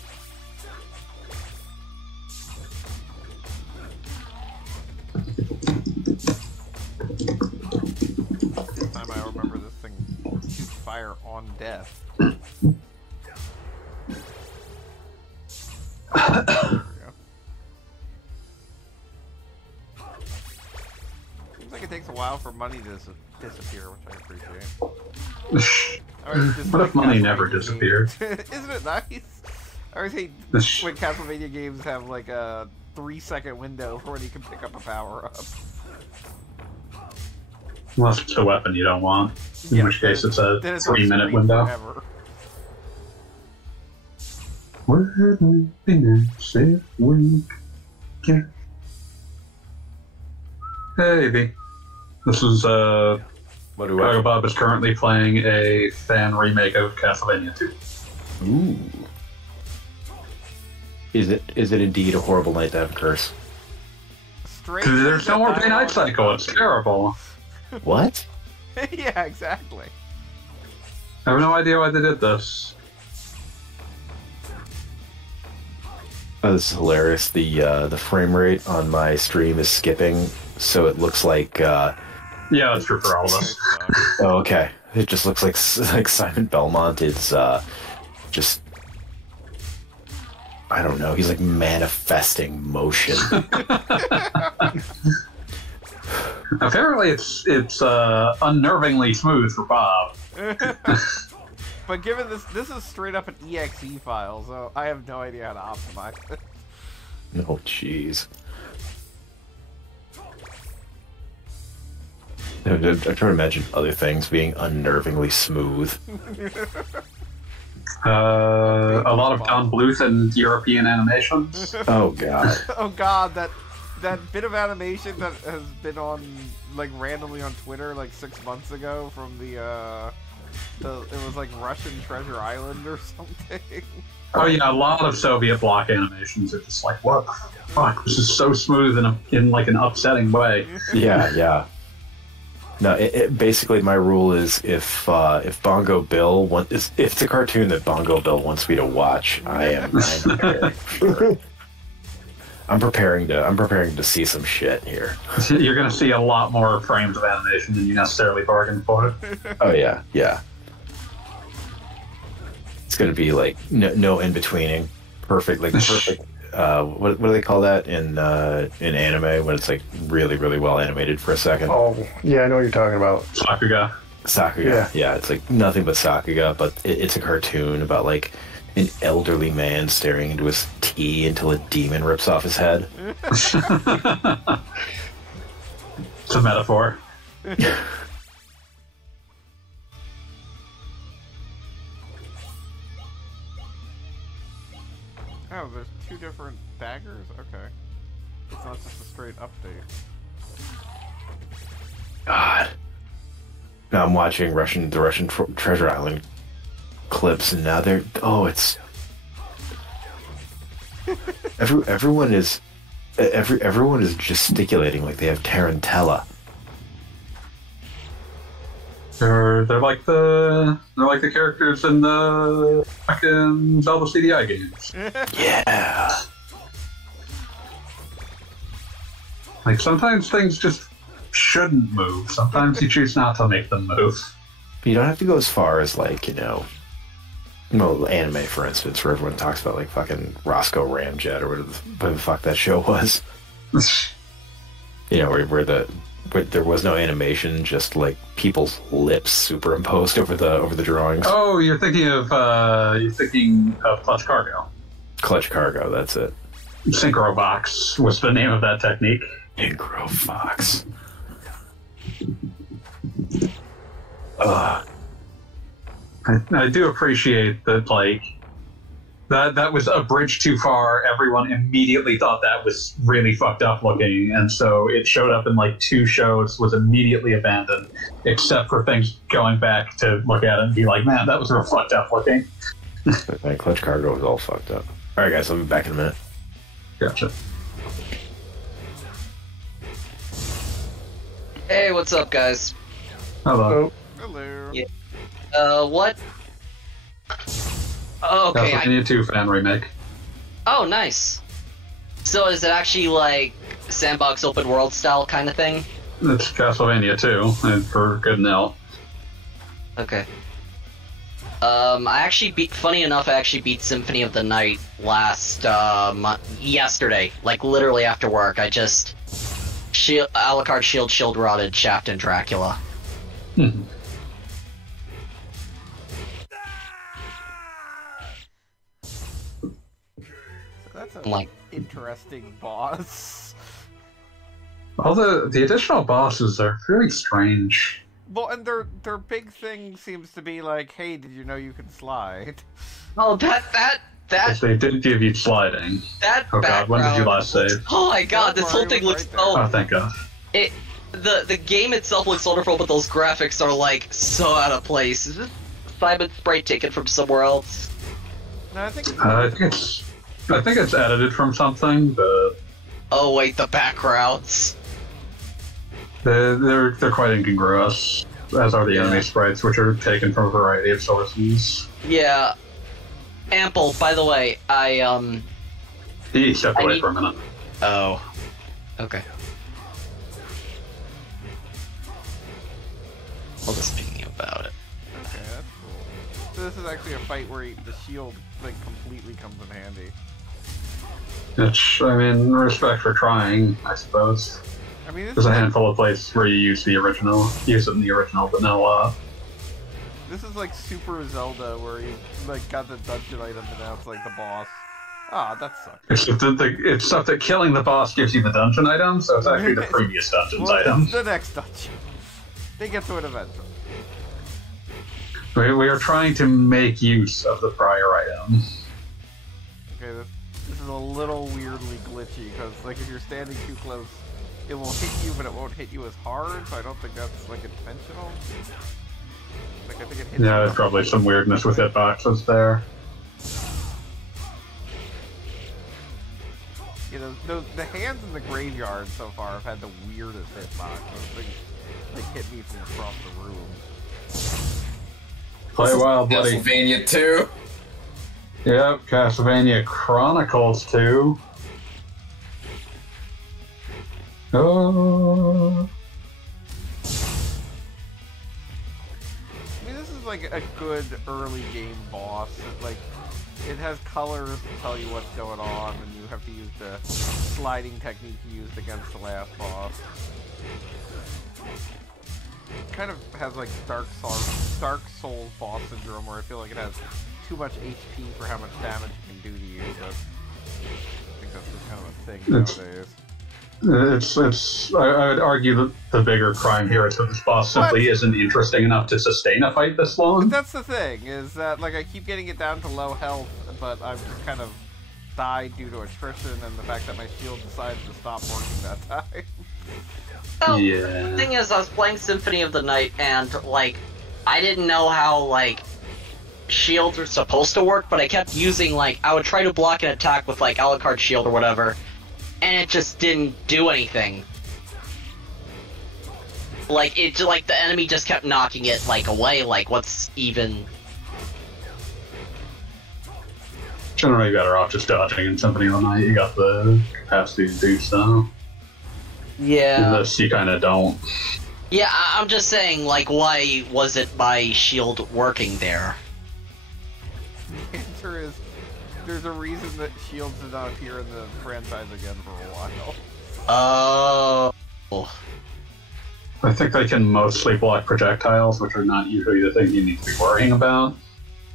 This time I remember this thing shoots fire on death. There we go. Seems like it takes a while for money to disappear, which I appreciate. What if money never disappeared? Isn't it nice? I always hate when Castlevania games have like a 3-second window for when you can pick up a power-up. Unless it's a weapon you don't want. In which case it's a 3-minute window. Forever. Wouldn't it be nice if we can... Hey, V. This is, What do I... Bob is currently playing a fan remake of Castlevania 2. Ooh. Is it indeed a horrible night to have a curse? Strangely, There's no more day-night cycle, it's terrible. What? Yeah, exactly. I have no idea why they did this. Oh, this is hilarious. The frame rate on my stream is skipping, so it looks like... Yeah, that's true for all of us. Oh, okay. It just looks like Simon Belmont is just... I don't know. He's like manifesting motion. Apparently, it's unnervingly smooth for Bob. But given this is straight up an exe file, so I have no idea how to optimize it. Oh, jeez. I'm trying to imagine other things being unnervingly smooth. A lot of Don Bluth and European animations. Oh, God. Oh god, that bit of animation that has been on like randomly on Twitter like 6 months ago from it was like Russian Treasure Island or something. Oh yeah, a lot of Soviet bloc animations are just like, what the fuck? This is so smooth in like an upsetting way. Yeah. No, basically my rule is if Bongo Bill if it's a cartoon that Bongo Bill wants me to watch, I'm prepared. I'm preparing to see some shit here. You're gonna see a lot more frames of animation than you necessarily bargained for. Oh yeah. It's gonna be like no in betweening, perfect. What do they call that in anime when it's like really really well animated for a second? Oh, yeah, I know what you're talking about. Sakuga. Yeah, it's like nothing but Sakuga, but it's a cartoon about like an elderly man staring into his tea until a demon rips off his head. It's a metaphor. Oh, there's 2 different daggers? Okay. It's not just a straight update. God. Now I'm watching the Russian Treasure Island clips, and now it's everyone is gesticulating like they have tarantella. They're like the characters in the fucking Zelda CDI games. Yeah. Like sometimes things just shouldn't move. Sometimes you choose not to make them move. But you don't have to go as far as like, well, anime, for instance, where everyone talks about like fucking Roscoe Ramjet or whatever the fuck that show was. Where there was no animation, just like people's lips superimposed over the drawings. Oh, you're thinking of Clutch Cargo. Clutch Cargo, that's it. Synchrovox was the name of that technique. Synchrovox. I do appreciate that, like, that was a bridge too far. Everyone immediately thought that was really fucked up looking, and so it showed up in, like, 2 shows, was immediately abandoned, except for things going back to look at it and be like, man, that was real fucked up looking. That Clutch Cargo was all fucked up. Alright, guys, I'll be back in a minute. Gotcha. Hey, what's up, guys? Hello. Hello. Yeah. What? Oh, okay. Castlevania 2 fan remake. Oh, nice. So is it actually like sandbox open world style kind of thing? It's Castlevania 2, and for good and ill. Okay. I actually funny enough, I actually beat Symphony of the Night yesterday. Like, literally after work. I just Alucard shield rotted Shaft and Dracula. Hmm. That's I'm like, interesting boss. All the additional bosses are very strange. Well, and their big thing seems to be like, hey, did you know you can slide? oh, that If they didn't give you sliding. that Oh god, when did you last save? Oh my god, this whole thing looks Oh, thank god. The game itself looks wonderful, but those graphics are like so out of place. Is this Simon Spray taken from somewhere else? No, I think I think it's edited from something, but Oh wait, the backgrounds. they're quite incongruous, as are the enemy sprites, which are taken from a variety of sources. Yeah. Ample, by the way, He stepped away for a minute. Oh. Okay. Well, just thinking about it. okay, that's cool. So this is actually a fight where the shield like completely comes in handy. Which, I mean, respect for trying, I suppose. I mean, There's a handful of places where you use it in the original, but not a lot. This is like Super Zelda, where you like got the dungeon item and now it's like the boss. Ah, that sucks. It's stuff that killing the boss gives you the dungeon item, so it's actually the previous dungeon's item. It's the next dungeon. They get to it eventually. We are trying to make use of the prior item. Okay, this is a little weirdly glitchy, because like if you're standing too close, it will hit you, but it won't hit you as hard, so I don't think that's like intentional. Like I think it hits Yeah, you there's probably some weirdness with hitboxes there. You know, the hands in the graveyard so far have had the weirdest hitbox. Those things like hit me from across the room. Play wild, buddy. Castlevania 2. Yep, Castlevania Chronicles 2. Oh. I mean, this is like a good early game boss. It has colors to tell you what's going on, and you have to use the sliding technique you used against the last boss. It kind of has like Dark Souls boss syndrome, where I feel like it has too much HP for how much damage it can do to you, but I think that's just kind of a thing nowadays. I would argue that the bigger crime here is that this boss simply isn't interesting enough to sustain a fight this long. But that's the thing, is that like I keep getting it down to low health, but I've just kind of died due to attrition and the fact that my shield decided to stop working that time. Oh, Yeah. the thing is, I was playing Symphony of the Night, and, like, I didn't know how, like, shields are supposed to work, but I kept using, like, I would try to block an attack with, like, Alucard shield or whatever, and it just didn't do anything. like the enemy just kept knocking it like away. Like, what's even? Generally better off just dodging in Symphony of the Night. You got the capacity to do so. Yeah. In this, you kind of don't. Yeah, I'm just saying, like, why wasn't my shield working there? The answer is, there's a reason that shields did not appear in the franchise again for a while. Oh. I think they can mostly block projectiles, which are not usually the thing you need to be worrying about.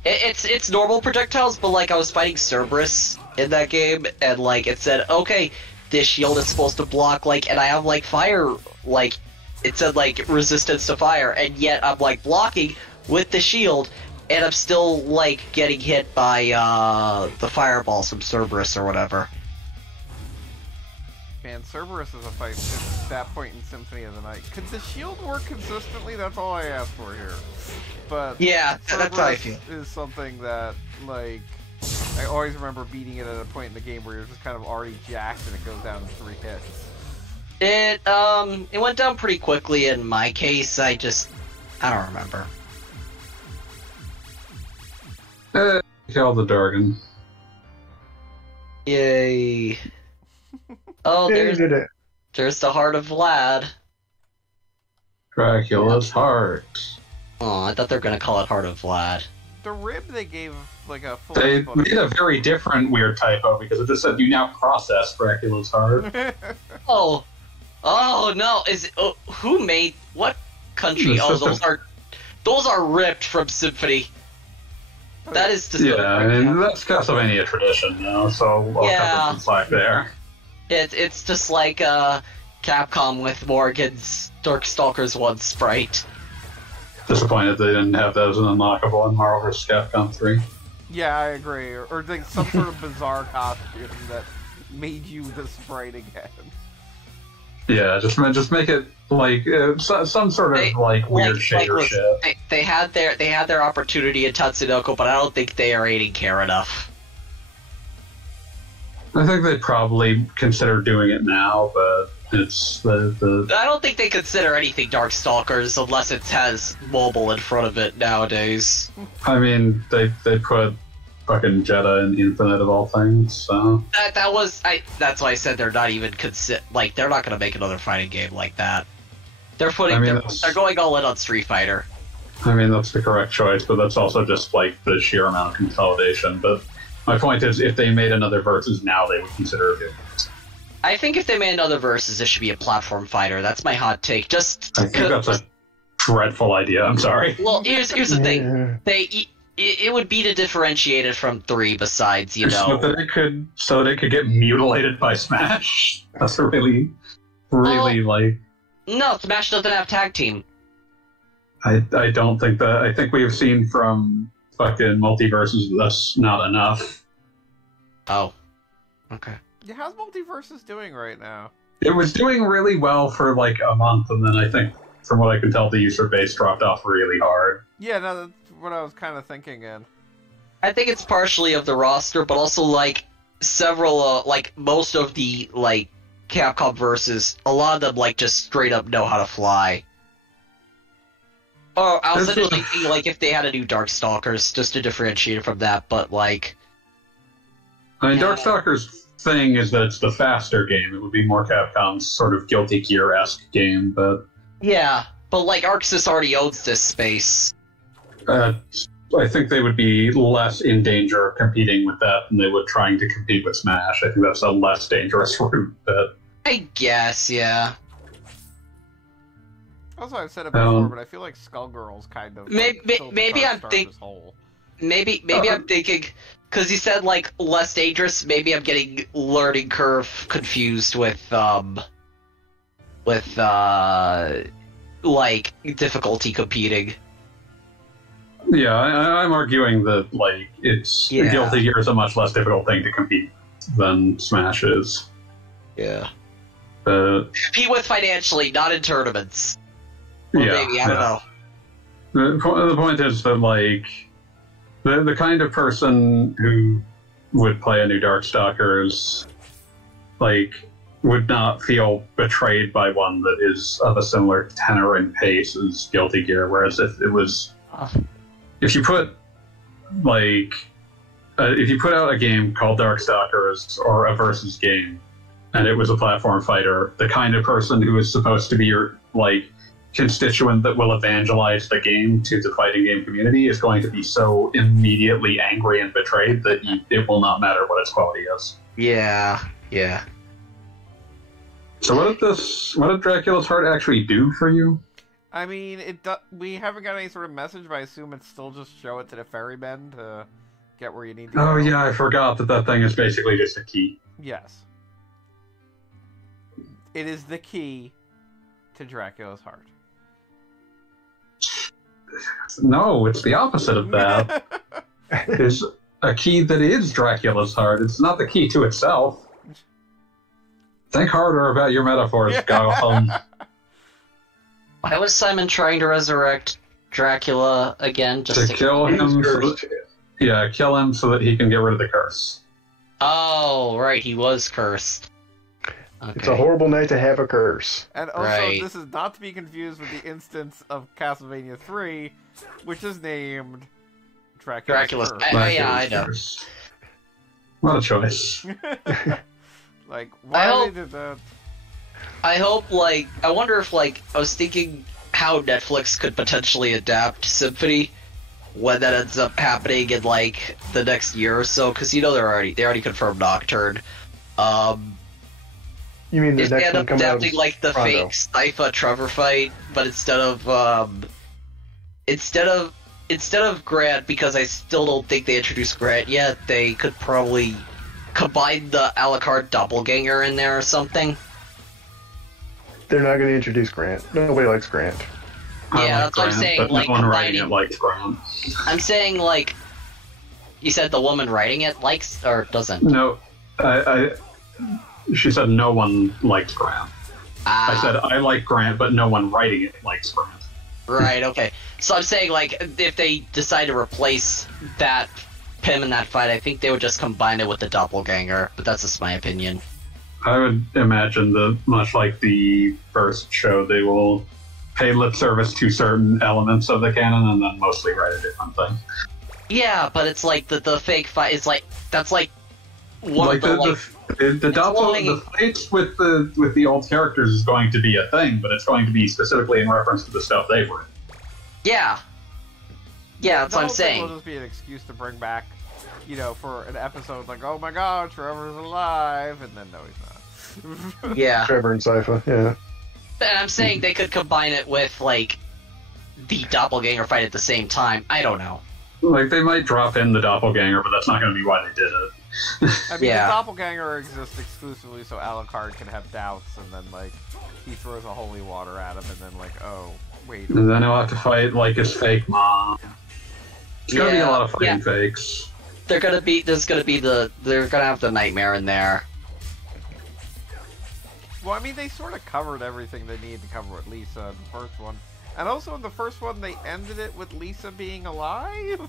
It's normal projectiles, but like I was fighting Cerberus in that game, and like it said, okay, this shield is supposed to block like, and I have like fire, like it said like resistance to fire, and yet I'm like blocking with the shield, and I'm still like getting hit by the fireballs from Cerberus or whatever. Man, Cerberus is a fight at that point in Symphony of the Night. Could the shield work consistently? That's all I ask for here. But Yeah, that's how I Cerberus feel. is something that, like, I always remember beating it at a point in the game where you're just kind of already jacked and it goes down in 3 hits. It went down pretty quickly in my case. I don't remember. Kill the Dargon. Yay. Oh, Yeah, you did it. there's the heart of Vlad. Dracula's heart. Oh, I thought they were gonna call it Heart of Vlad. The rib they gave, like, a full They explanation. made a very different weird typo because it just said you now process Dracula's heart. Oh, no! Who made what country? It's Oh, just those are ripped from Symphony. That is just Yeah, I mean, that's Castlevania tradition, so I'll Yeah. cover some slack there. It's just like Capcom with Morgan's Darkstalkers 1 sprite. Disappointed they didn't have those in unlockable in Marvel vs. Capcom 3. Yeah, I agree. Or like some sort of bizarre costume that made you the sprite again. Yeah, just make it like some sort of weird shader shit. They had their opportunity in Tatsunoko, but I don't think they are aiding care enough. I think they probably consider doing it now, but it's the I don't think they consider anything Darkstalkers unless it has mobile in front of it nowadays. I mean, they put fucking Jetta in Infinite of all things, so That's why I said they're not even they're not gonna make another fighting game like that. They're going all in on Street Fighter. I mean, that's the correct choice, but that's also just like the sheer amount of consolidation. But my point is, if they made another Versus now, they would consider it doing it. I think if they made another Versus, it should be a platform fighter. That's my hot take. I think that's a dreadful idea. I'm sorry. Well, here's the thing. It would be to differentiate it from 3. Besides, so that it could get mutilated by Smash. That's a really No, Smash doesn't have tag team. I don't think that. I think we have seen from fucking Multiverses that's not enough. Oh. Okay. Yeah, how's Multiversus doing right now? It was doing really well for like a month, and then I think, from what I can tell, the user base dropped off really hard. Yeah, no, that's what I was kind of thinking in. I think it's partially of the roster, but also like several, most of the Capcom Versus, a lot of them just straight up know how to fly. Oh, I was initially thinking if they had a new Darkstalkers just to differentiate it from that, but I mean, Darkstalkers' thing is that it's the faster game. It would be more Capcom's sort of Guilty Gear-esque game, but yeah, but Arxis already owns this space. I think they would be less in danger of competing with that than they would trying to compete with Smash. I think that's a less dangerous route. But I guess, yeah. Also, I've said it before, but I feel like Skullgirls kind of. Maybe I'm thinking. Maybe I'm thinking because you said less dangerous. Maybe I'm getting learning curve confused with difficulty competing. Yeah, I'm arguing that Guilty Gear is a much less difficult thing to compete than Smash is. Yeah. Compete with financially, not in tournaments. Or maybe, I don't know. The point is that, the kind of person who would play a new Darkstalkers, would not feel betrayed by one that is of a similar tenor and pace as Guilty Gear. Whereas if you put if you put out a game called Darkstalkers or a versus game, and it was a platform fighter, the kind of person who is supposed to be your constituent that will evangelize the game to the fighting game community is going to be so immediately angry and betrayed that it will not matter what its quality is. Yeah. So what did Dracula's Heart actually do for you? I mean, we haven't got any sort of message, but I assume it's still just show it to the ferryman to get where you need to go. Oh yeah, I forgot that thing is basically just a key. Yes. It is the key to Dracula's Heart. No, it's the opposite of that. It's a key that is Dracula's Heart. It's not the key to itself. Think harder about your metaphors, Gotham. Why was Simon trying to resurrect Dracula again? Just to kill him. Kill him so that he can get rid of the curse. Oh, right, he was cursed. Okay. It's a horrible night to have a curse. And also, Right. This is not to be confused with the instance of Castlevania 3, which is named Dracula's Curse. Yeah, I know. What a choice. Why they did that? I hope, I wonder if, I was thinking how Netflix could potentially adapt Symphony when that ends up happening in, the next year or so, because, they already confirmed Nocturne. You mean the If they next end one up coming out? adapting, the Rondo. fake Sypha Trevor fight, but instead of Grant, because I still don't think they introduced Grant yet, they could probably combine the a la carte doppelganger in there or something. They're not going to introduce Grant. Nobody likes Grant. Yeah, I that's what I'm Grant, saying, But no one writing combining- it likes Grant. I'm saying, you said the woman writing it likes, or doesn't? No, she said no one likes Grant. I said I like Grant, but no one writing it likes Grant. Right, okay. So I'm saying, if they decide to replace him in that fight, I think they would just combine it with the doppelganger, but that's just my opinion. I would imagine that, much like the first show, they will pay lip service to certain elements of the canon and then mostly write a different thing. Yeah, but it's the fake fight is that's one Like of the fights with the old characters is going to be a thing, but it's going to be specifically in reference to the stuff they've written. Yeah, that's what I'm saying. It'll just be an excuse to bring back, for an episode oh my god, Trevor's alive, and then no, he's not. Yeah. Trevor and Sypha, yeah. And I'm saying they could combine it with, the doppelganger fight at the same time. I don't know. They might drop in the doppelganger, but that's not going to be why they did it. I mean, Yeah. the doppelganger exists exclusively so Alucard can have doubts, and then, he throws a holy water at him, and then, oh, wait. And then he'll have to fight, his fake mom. It's going to be a lot of fighting fakes. They're gonna have the nightmare in there. Well, I mean, they sort of covered everything they needed to cover with Lisa in the first one. And also in the first one, they ended it with Lisa being alive.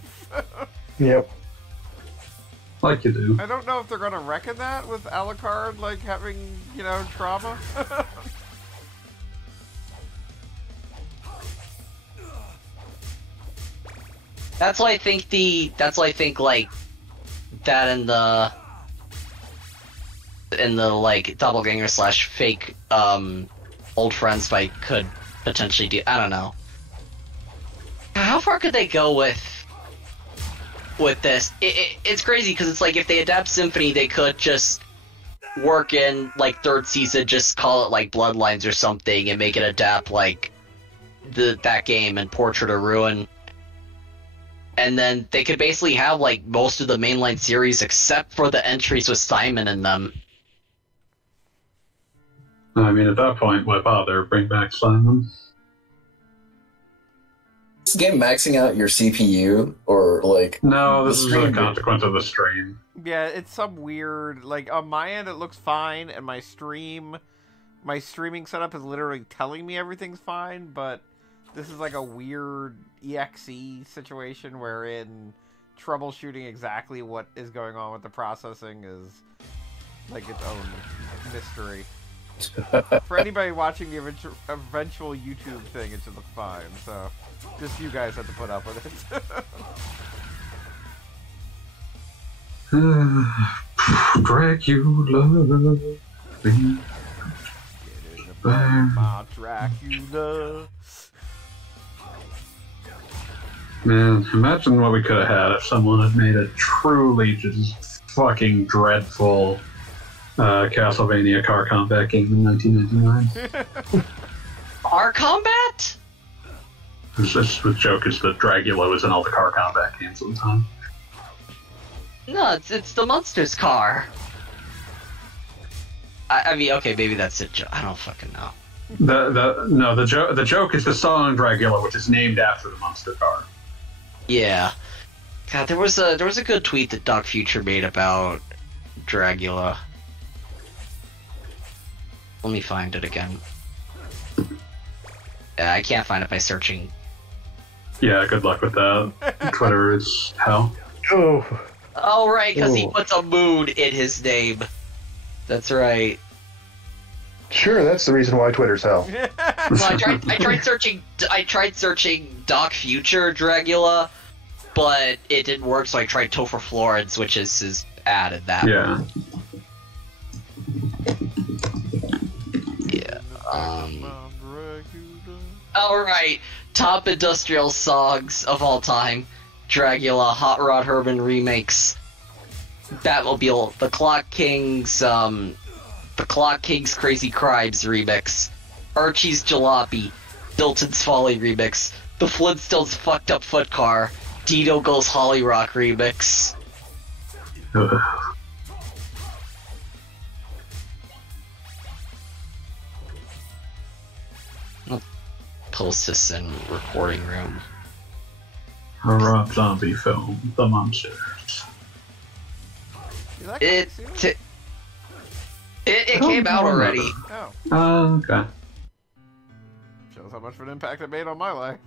Yep. Like you do. I don't know if they're going to reckon that with Alucard, having, trauma. That's why I think that in the doppelganger / fake old friends fight could potentially do. I don't know. How far could they go with this? It's crazy because it's if they adapt Symphony, they could just work in third season, just call it Bloodlines or something, and make it adapt that game and Portrait of Ruin. And then they could basically have most of the mainline series except for the entries with Simon in them. I mean, at that point, why bother? Bring back Simon. Is this game maxing out your CPU or No, this The is a stream- consequence of the stream. Yeah, it's some weird, on my end it looks fine, and my streaming setup is literally telling me everything's fine, but this is a weird EXE situation wherein troubleshooting exactly what is going on with the processing is its own mystery. For anybody watching the eventual YouTube thing, it should look fine. So, just you guys have to put up with it. Dracula. Get in the my Dracula. Man, imagine what we could have had if someone had made a truly just fucking dreadful Castlevania car combat game in 1999. Car combat? The joke is that Dracula was in all the car combat games at the time. No, it's the monster's car. I mean, okay, maybe that's a joke. I don't fucking know. The joke is the song Dracula, which is named after the monster car. Yeah. God, there was a good tweet that Doc Future made about Dracula. Let me find it again. Yeah, I can't find it by searching. Yeah, good luck with that. Twitter is hell. Oh. Oh, right, because he puts a moon in his name. That's right. Sure, that's the reason why Twitter's hell. Well, I tried searching Doc Future Dracula, but it didn't work, so I tried Topher Florence, which is his ad in that. Yeah. Yeah. Alright, top industrial songs of all time. Dracula, Hot Rod Herman remakes, Batmobile, The Clock Kings Crazy Crimes remix, Archie's Jalopy, Dilton's Folly remix, The Flintstones Fucked Up Foot Car, Dino Goes Holly Rock remix. I'll post this in recording room. A Rob Zombie film, The Monsters. It came out already. Oh. Okay. Shows how much of an impact it made on my life.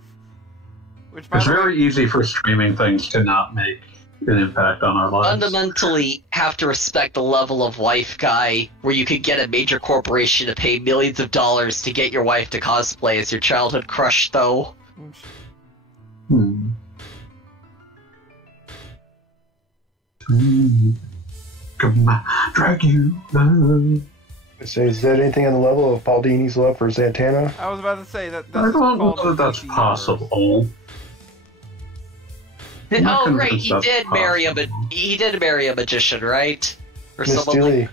Which, by It's the way, very easy for streaming things to not make an impact on our lives. Fundamentally have to respect the level of wife guy where you could get a major corporation to pay millions of dollars to get your wife to cosplay as your childhood crush, though. Come on, Dracula. Say, is that anything on the level of Paul Dini's love for Santana? I was about to say that. I That's don't know called that that's PC possible. I'm not Oh, convinced right, he that's did marry possible. he did marry a magician, right? Or Misty someone Lee. like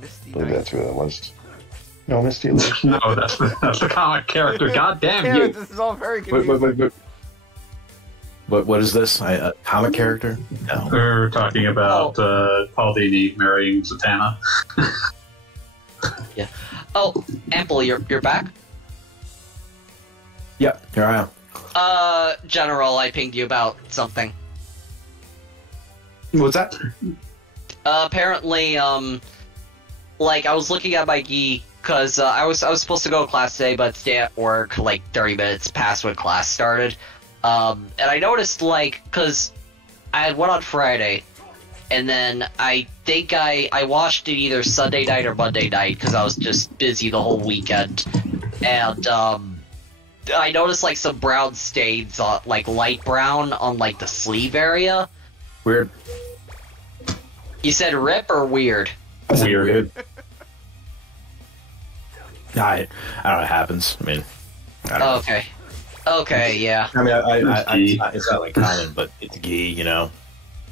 Misty I believe Knight. that's who that was. No, Misty Lee. No, that's the comic character. God damn Damn you! it, this is all very confusing. What is this? A comic character? No. We're talking about Paul Dini marrying Zatanna. Yeah. Oh, Ample, you're back? Yeah, here I am. General, I pinged you about something. What's that? Apparently, like, I was looking at my gi, because I was supposed to go to class today, but stay at work, like, 30 minutes past when class started. And I noticed, like, because I had one on Friday, and then I think I watched it either Sunday night or Monday night, because I was just busy the whole weekend. And, I noticed, like, some brown stains, like, light brown on, like, the sleeve area. Weird. You said rip or weird? Weird. I don't know. It happens. I mean, I don't know. Okay. Okay, yeah. I mean, it's not like common, but it's gi, you know.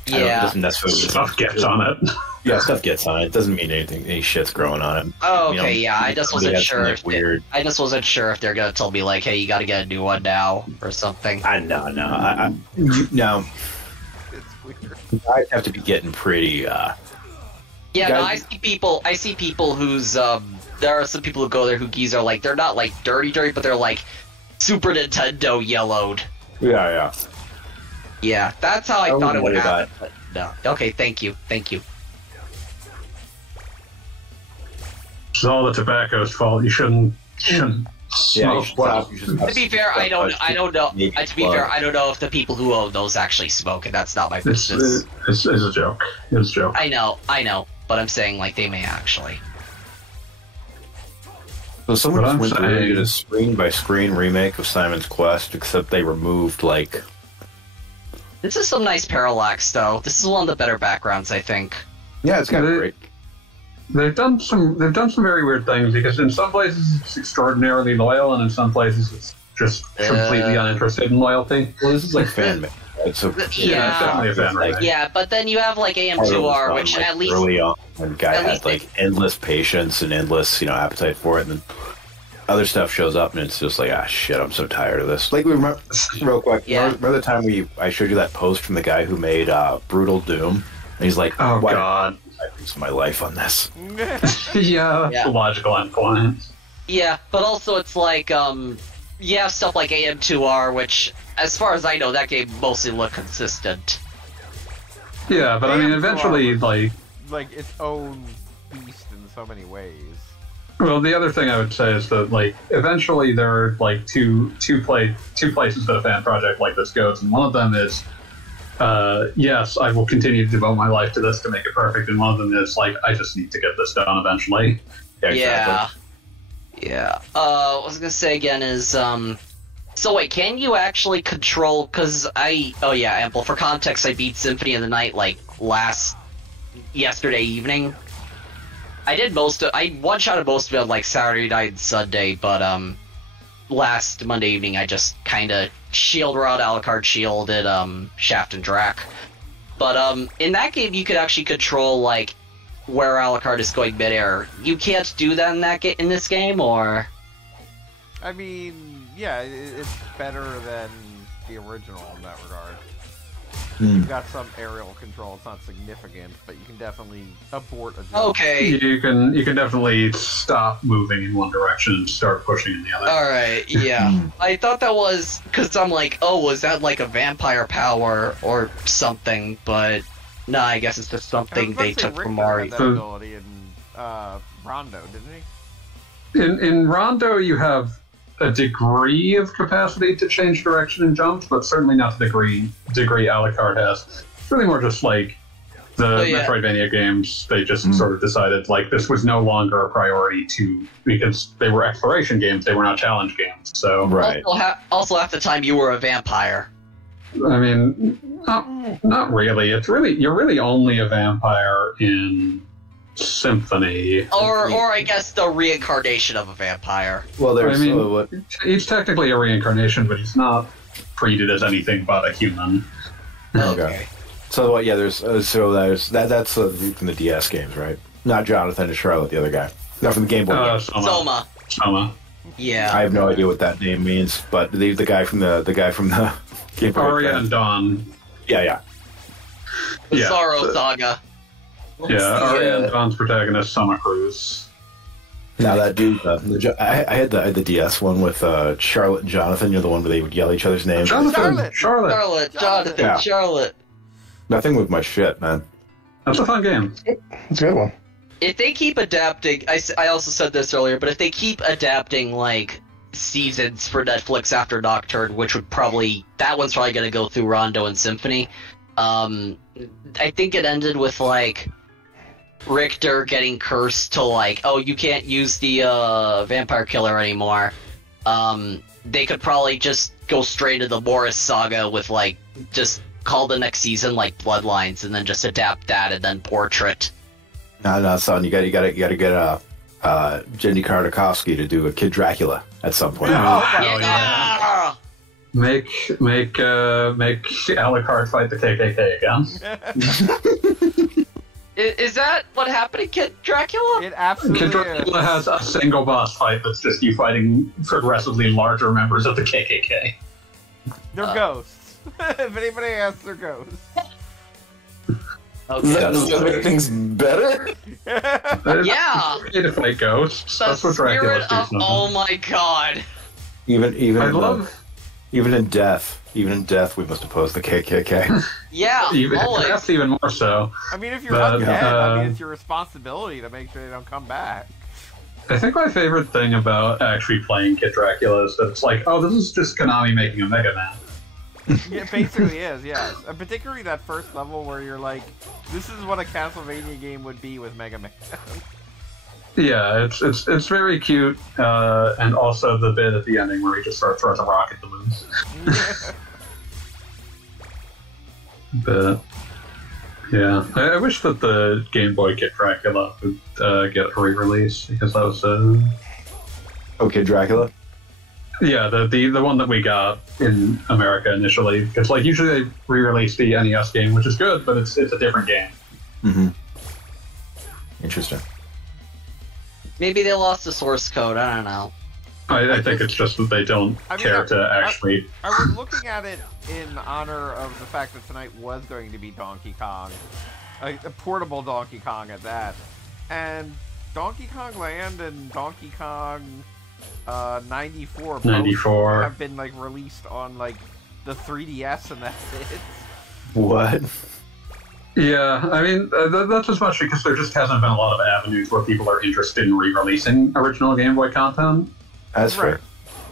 It Yeah. doesn't necessarily Stuff gets on it. Yeah, stuff gets on it. It doesn't mean anything. Any shit's growing on it. Oh, You okay, know, yeah. I just somebody wasn't has sure something if weird. I just wasn't sure if they're gonna tell me like, hey, you got to get a new one now or something. No. It's weird. I have to be getting pretty. Yeah, no, guys- I see people whose there are some people who go there who gis are like they're not like dirty, but they're like Super Nintendo yellowed. Yeah. Yeah, that's how I I thought it wouldn't would worry happen. But no. Okay, thank you. It's all the tobacco's fault. You shouldn't Yeah, smoke. To be fair, I don't know. To be fair, I don't know if the people who own those actually smoke, and that's not my It's business. a joke. It's a joke. I know, but I'm saying like they may actually. So someone What just I'm went through and saying- did a screen-by-screen remake of Simon's Quest, except they removed, like... This is some nice parallax, though. This is one of the better backgrounds, I think. Yeah, it's got They- great... They've done some very weird things, because in some places it's extraordinarily loyal, and in some places it's just completely uninterested in loyalty. Well, this is like fan made, right? So Yeah, it's Yeah. definitely a fan remake. Yeah, but then you have like part of it was AM2R, done, which like, at least early on, and the guy at had least like endless patience and endless, appetite for it, and then other stuff shows up, and it's just like, ah, shit, I'm so tired of this. Like, we remember, real quick, Yeah. remember the time I showed you that post from the guy who made Brutal Doom, and he's like, Oh, why God. did I lose my life on this? Yeah, that's Yeah. the logical endpoint. Yeah, but also it's like, you have stuff like AM2R, which, as far as I know, that game mostly looked consistent. Yeah, but I mean, AM2R eventually, was- like... Like its own beast in so many ways. Well, the other thing I would say is that, like, eventually there are, like, two places that a fan project like this goes, and one of them is, yes, I will continue to devote my life to this to make it perfect, and one of them is, like, I just need to get this done eventually. Yeah. Yeah. What I was gonna say again is, so wait, can you actually control, cause oh yeah, Ample, for context, I beat Symphony of the Night, like, yesterday evening. I one-shotted most of it on, like, Saturday night and Sunday, but, last Monday evening I just kinda shield around Alucard shielded, Shaft and Drac. But, in that game you could actually control, like, where Alucard is going midair. You can't do that in this game, or? I mean, yeah, it's better than the original in that regard. You've got some aerial control. It's not significant, but you can definitely abort a jump. Okay. You can definitely stop moving in one direction and start pushing in the other. Alright, yeah. I thought that was, because I'm like, oh, was that like a vampire power or something, but no, I guess it's just I was something about they to say took from Richter Mario. had that ability in Rondo, didn't he? In Rondo, you have a degree of capacity to change direction and jumps, but certainly not the degree Alucard has. It's really more just like the Metroidvania games. They just sort of decided like this was no longer a priority because they were exploration games. They were not challenge games. So Right. Also, half the time you were a vampire. I mean, not really. You're really only a vampire in Symphony. Or I guess the reincarnation of a vampire. Well, there's... I mean, what, he's technically a reincarnation, but he's not treated as anything but a human. Okay. So what? Yeah, there's that's from the DS games, right? Not Jonathan and Charlotte, the other guy. Not from the Game Boy. Game. Soma. Yeah. I have no idea what that name means, but the guy from the Game Boy. Arya and Dawn. Yeah. The Yeah, Sorrow so- Saga. Yeah, Arya and Dawn's protagonist, Summer Cruz. Now that dude, I had the DS one with Charlotte and Jonathan. You're the one where they would yell each other's names. Jonathan! Charlotte! Jonathan, Yeah. Charlotte. Nothing with my shit, man. That's a fun game. It's a good one. If they keep adapting, I also said this earlier, but if they keep adapting, like, seasons for Netflix after Nocturne, which would that one's probably going to go through Rondo and Symphony, I think it ended with, like, Richter getting cursed to, like, oh, you can't use the vampire killer anymore. They could probably just go straight to the Morris saga with, like, just call the next season, like, Bloodlines, and then just adapt that and then Portrait. No, son, you gotta get Jenny Kardakovsky to do a Kid Dracula at some point. Yeah. Make Alucard fight the KKK again. Is that what happened to Kid Dracula? It absolutely Kid Dracula is. has a single boss fight that's just you fighting progressively larger members of the KKK. They're ghosts. If anybody asks, they're ghosts. Okay. Does that make things better? Yeah. It's okay to fight ghosts. The That's what spirit Dracula's of, oh my god. Even I in love even in death, we must oppose the KKK. Yeah, always. That's even more so. I mean, if you're But, undead, I mean, it's your responsibility to make sure they don't come back. I think my favorite thing about actually playing Kid Dracula is that it's like, oh, this is just Konami making a Mega Man. It basically is, yes. And particularly that first level where you're like, this is what a Castlevania game would be with Mega Man. Yeah, it's very cute, and also the bit at the ending where he just sort of throws a rock at the moon. But yeah, I wish that the Game Boy Kid Dracula would get a re-release, because that was Okay, Dracula. yeah, the one that we got in America initially. Because like usually they re-release the NES game, which is good, but it's a different game. Mm-hmm. Interesting. Maybe they lost the source code. I don't know. I think it's just that they don't care to actually. I was looking at it in honor of the fact that tonight was going to be Donkey Kong, a portable Donkey Kong at that, and Donkey Kong Land and Donkey Kong 94 94 have been like released on like the 3DS, and that's it. What? Yeah, I mean, that's as much because there just hasn't been a lot of avenues where people are interested in re-releasing original Game Boy content. That's fair.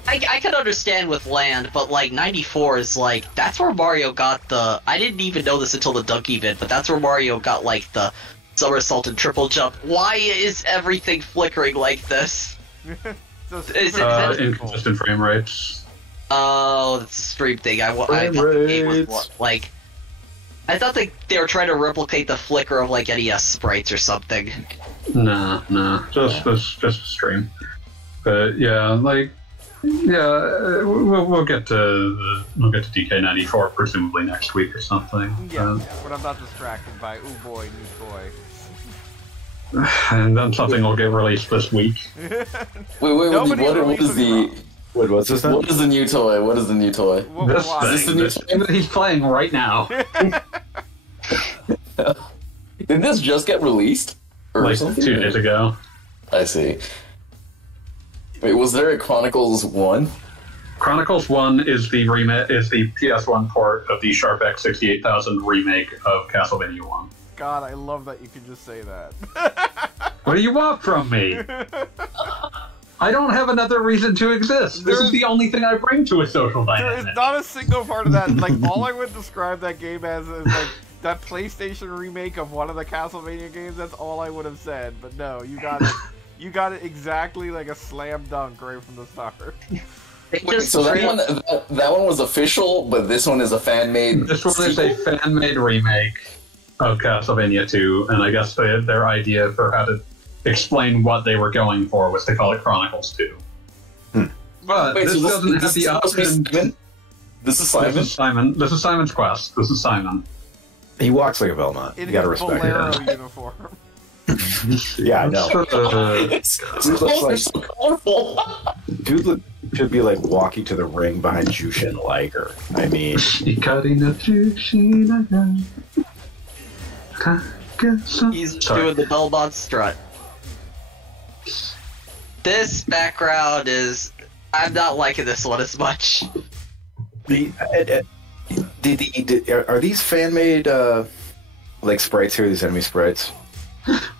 I can understand with Land, but like 94 is like, that's where Mario got the, I didn't even know this until the Donkey vid, but that's where Mario got like the somersault and triple jump. Why is everything flickering like this? Is it inconsistent frame rates. Oh, that's a stream thing. I thought the game was like, I thought they were trying to replicate the flicker of like NES sprites or something. Nah, just a stream. But yeah, like, yeah, we'll get to DK94 presumably next week or something. Yeah, when I'm not distracted by oh boy, new toy. And then something will get released this week. Wait, What is the... Wait, what's this now? What is the new toy? What is the new toy? This Is this the new thing that he's playing right now. Did this just get released? Or Like something? 2 days ago. I see. Wait, was there a Chronicles 1? Chronicles 1 is the PS1 port of the Sharp X68000 remake of Castlevania 1. God, I love that you can just say that. What do you want from me? I don't have another reason to exist. This is the only thing I bring to a social There dynamic. is not a single part of that. Like, all I would describe that game as is like that PlayStation remake of one of the Castlevania games. That's all I would have said. But no, you got it. You got it exactly like a slam dunk right from the start. Wait, so that one was official, but this one is a fan-made... This one is a fan-made remake of Castlevania 2, and I guess their idea for how to explain what they were going for was to call it Chronicles 2. But Wait, this so doesn't have the option... This is Simon? This is Simon. This is Simon's quest. This is Simon. He walks like a Belmont. In You gotta his respect Bolero it. uniform. Yeah, I know. These clothes are so colorful. Dude should be like walking to the ring behind Jushin Liger. I mean, He's doing the Belmont strut. This background is... I'm not liking this one as much. are these fan-made like sprites here? These enemy sprites?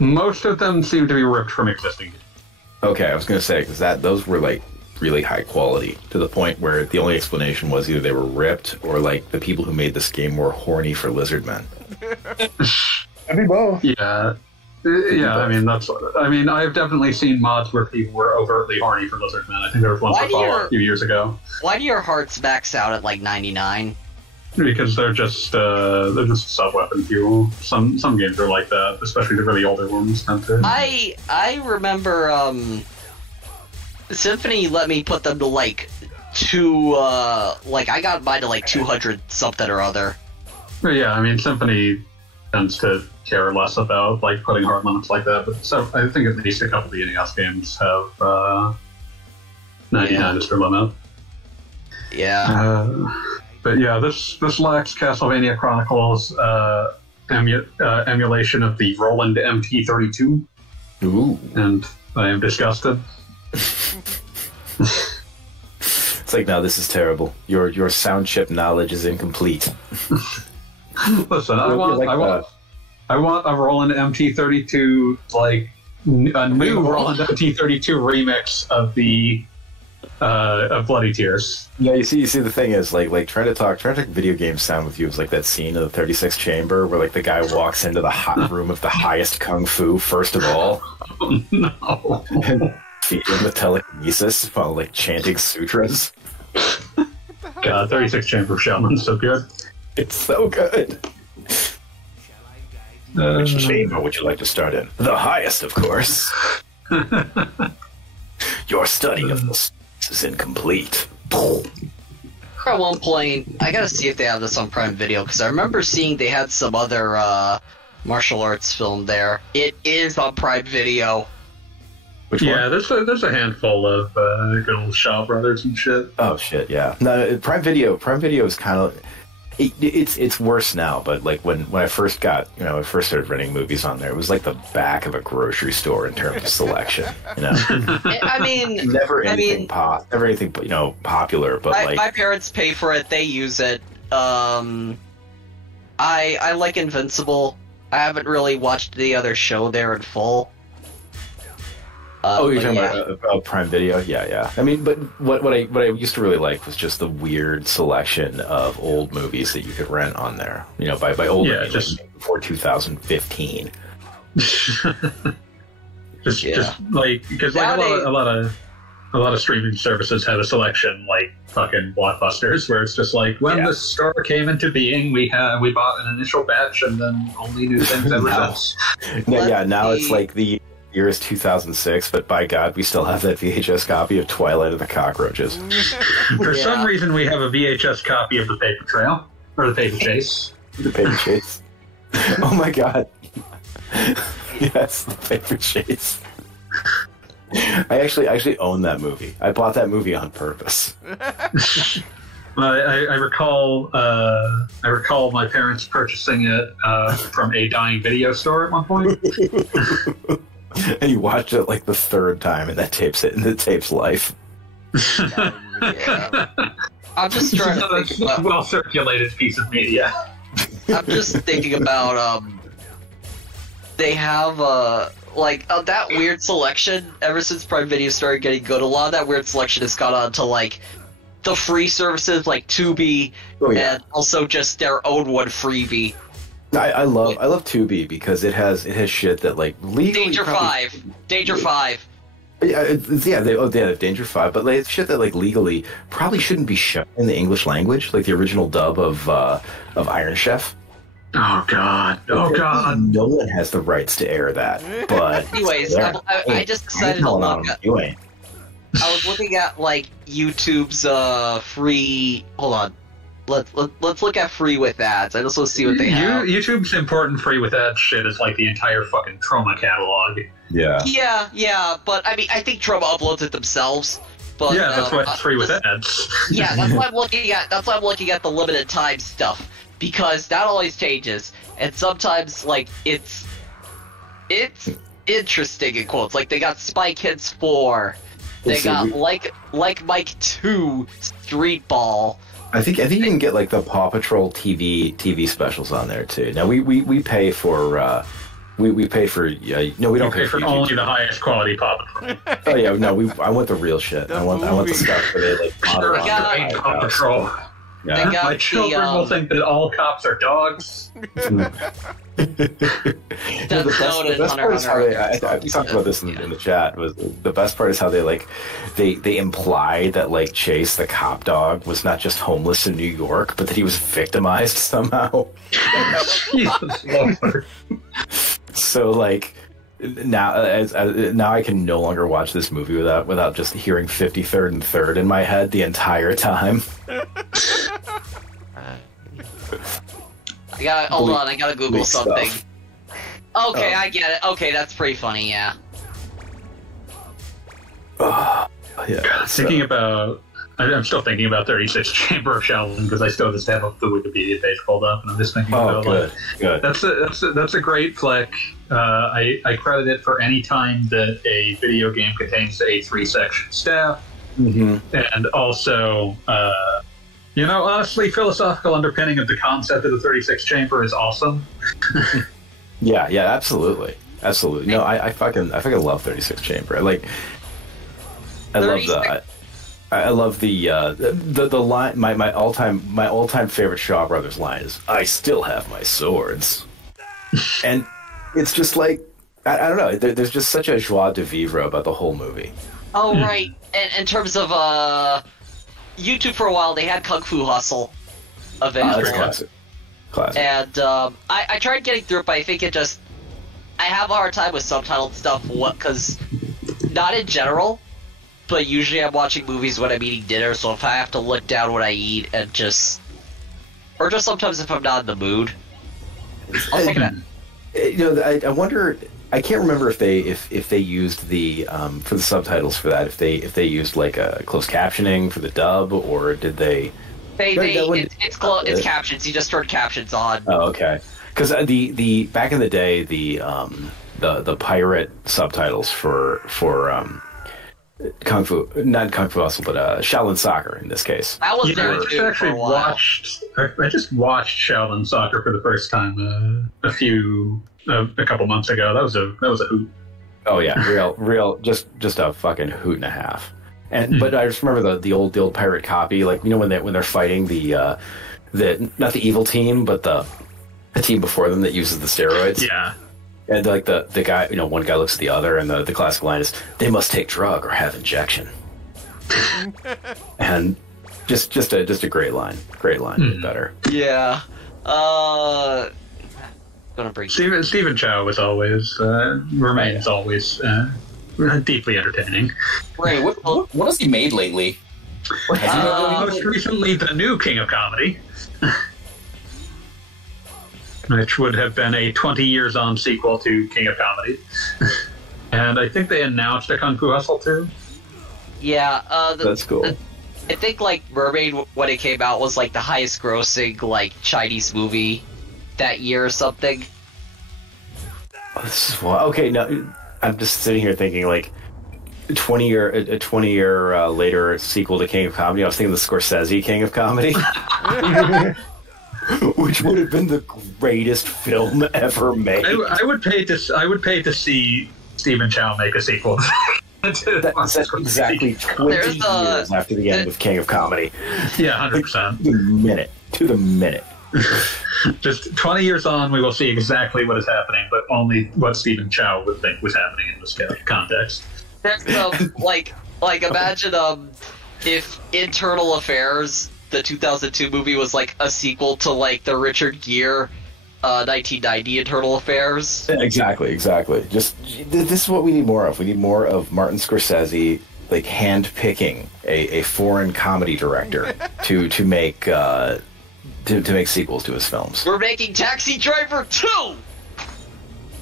Most of them seem to be ripped from existing games. Okay, I was gonna say because those were like really high quality to the point where the only explanation was either they were ripped or like the people who made this game were horny for lizard men. I mean, both. Yeah. Yeah, I mean, I've definitely seen mods where people were overtly horny for lizard men. I think there was one for Fallout a few years ago. Why do your hearts max out at like 99? Because they're just sub-weapon fuel. Some games are like that, especially the really older ones. I remember Symphony let me put them to like I got mine to like 200 something or other. But yeah, I mean, Symphony tends to care less about like putting hard limits like that, but so I think at least a couple of the NES games have 99 is their limit. Yeah. But yeah, this lacks Castlevania Chronicles emulation of the Roland MT32. Ooh. And I am disgusted. It's like, no, this is terrible. Your sound chip knowledge is incomplete. Listen, I want a Roland MT32, like a new Roland MT32 remix of the of Bloody Tears. Yeah, you see, the thing is, like trying to talk video game sound with you is like that scene of the 36 chamber where like the guy walks into the hot room of the highest kung fu first of all. Oh, no. And feed him with telekinesis while like chanting sutras. God, 36 chamber shaman's so good. It's so good. Which chamber would you like to start in? The highest, of course. Your study of this is incomplete. At one point, I gotta see if they have this on Prime Video, because I remember seeing they had some other martial arts film there. It is on Prime Video. Which one? Yeah, there's a handful of good old Shaw Brothers and shit. Oh shit, yeah. No, Prime Video is kind of it's worse now. But like when I first got I first started renting movies on there, it was like the back of a grocery store in terms of selection. I mean, never anything popular. But my parents pay for it; they use it. I like Invincible. I haven't really watched the other show there in full. You're talking about Prime Video? Yeah. I mean, but what I used to really like was just the weird selection of old movies that you could rent on there. By old, just before 2015. just like because like a lot of streaming services have a selection like fucking Blockbusters, where it's just like when the store came into being, we bought an initial batch and then only new things ever since. Now it's like the year is 2006, but by God, we still have that VHS copy of Twilight of the Cockroaches. For some reason, we have a VHS copy of The Paper Trail, or The Paper Chase. The Paper Chase. Oh my God. Yes, The Paper Chase. I actually own that movie. I bought that movie on purpose. I recall my parents purchasing it from a dying video store at one point. And you watched it like the third time, and that tapes it, and it tapes life. Yeah. I'm just trying to think about well circulated piece of media. I'm just thinking about they have that weird selection ever since Prime Video started getting good. A lot of that weird selection has gone on to like the free services like Tubi and also just their own one freebie. I love Tubi because it has shit that like legally Danger 5. Yeah, they have Danger 5, but like it's shit that like legally probably shouldn't be shown in the English language, like the original dub of Iron Chef. Oh God! No one has the rights to air that. But anyways, I just decided to look at. I was looking at like YouTube's free. Hold on. Let's look at free with ads. I just want to see what they have. YouTube's important free with ads shit is like the entire fucking Troma catalog. Yeah. Yeah, but I mean, I think Troma uploads it themselves. But yeah, that's why it's free with ads. Yeah, that's why I'm looking at. That's why I'm looking at the limited time stuff, because that always changes, and sometimes like it's interesting in quotes. Like they got Spy Kids 4, they got like Mike 2, Street Ball. I think you can get like the Paw Patrol TV specials on there too. Now we pay for we pay for no, we don't pay for only the highest quality Paw Patrol. Oh yeah, no, I want the real shit. I want the stuff where they like Paw Patrol. Yeah. My children will think that all cops are dogs. The best part is how we talked about this in the chat. Was the best part is how they imply that like Chase the cop dog was not just homeless in New York, but that he was victimized somehow. Jesus Lord. So like now I can no longer watch this movie without just hearing 53rd and 3rd in my head the entire time. Hold on, I gotta Google something. Stuff. Okay, I get it. Okay, that's pretty funny, yeah. Yeah. I'm still thinking about 36 Chamber of Shaolin because I still just have the Wikipedia page pulled up, and I'm just thinking about good. That's a great flick. I credit it for any time that a video game contains a 3-section staff, and also. Honestly, philosophical underpinning of the concept of the 36 chamber is awesome. yeah, absolutely. No, I fucking love 36 chamber. I love that. I love the line. My all time favorite Shaw Brothers line is, "I still have my swords," and it's just like I don't know. There's just such a joie de vivre about the whole movie. Oh right, and in terms of YouTube for a while, they had Kung Fu Hustle available. That's classic. And I tried getting through it, but I think it just I have a hard time with subtitled stuff. Because not in general. But usually I'm watching movies when I'm eating dinner, so if I have to look down when I eat and or just sometimes if I'm not in the mood, I'll take it. I wonder. I can't remember if they used the for the subtitles for that. If they used like a closed captioning for the dub, or did they? It's captions. You just turn captions on. Oh, okay. Because the back in the day, the pirate subtitles for Kung Fu, not Kung Fu Hustle, but Shaolin Soccer in this case. I was there I for a while. I just watched Shaolin Soccer for the first time a couple months ago. That was a hoot. Oh yeah, real, just a fucking hoot and a half. And but I just remember the old pirate copy, like when they're fighting the not the evil team, but the team before them that uses the steroids. Yeah. And like the guy, one guy looks at the other, and the classic line is, "They must take drug or have injection." And just a great line, better. Yeah. Gonna bring Stephen Chow was always remains always deeply entertaining. Ray, what has he made lately? Most recently, the new King of Comedy. Which would have been a 20 years on sequel to King of Comedy. And I think they announced a Kung Fu Hustle too. Yeah, that's cool. I think like Mermaid when it came out was like the highest grossing like Chinese movie that year or something. This is okay. Now I'm just sitting here thinking like a 20 year later sequel to King of Comedy. I was thinking the Scorsese King of Comedy. Which would have been the greatest film ever made. I would pay to see Stephen Chow make a sequel. That's exactly 20 years after the end of King of Comedy. Yeah, 100%. To the minute. Just 20 years on, we will see exactly what is happening, but only what Stephen Chow would think was happening in this context. There's like imagine if Internal Affairs, the 2002 movie, was like a sequel to like the Richard Gere 1990 Internal Affairs. Exactly. Just this is what we need more of. We need more of Martin Scorsese like hand-picking a foreign comedy director to make sequels to his films. We're making Taxi Driver 2.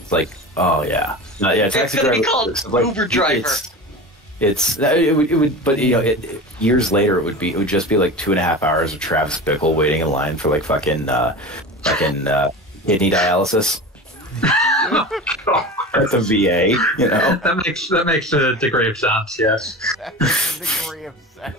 It's like, oh yeah, Taxi Driver. It's gonna be called Uber Driver. It would, but years later it would just be like 2.5 hours of Travis Bickle waiting in line for like fucking kidney dialysis at the VA. That makes a degree of sense. Yes. Degree of sense.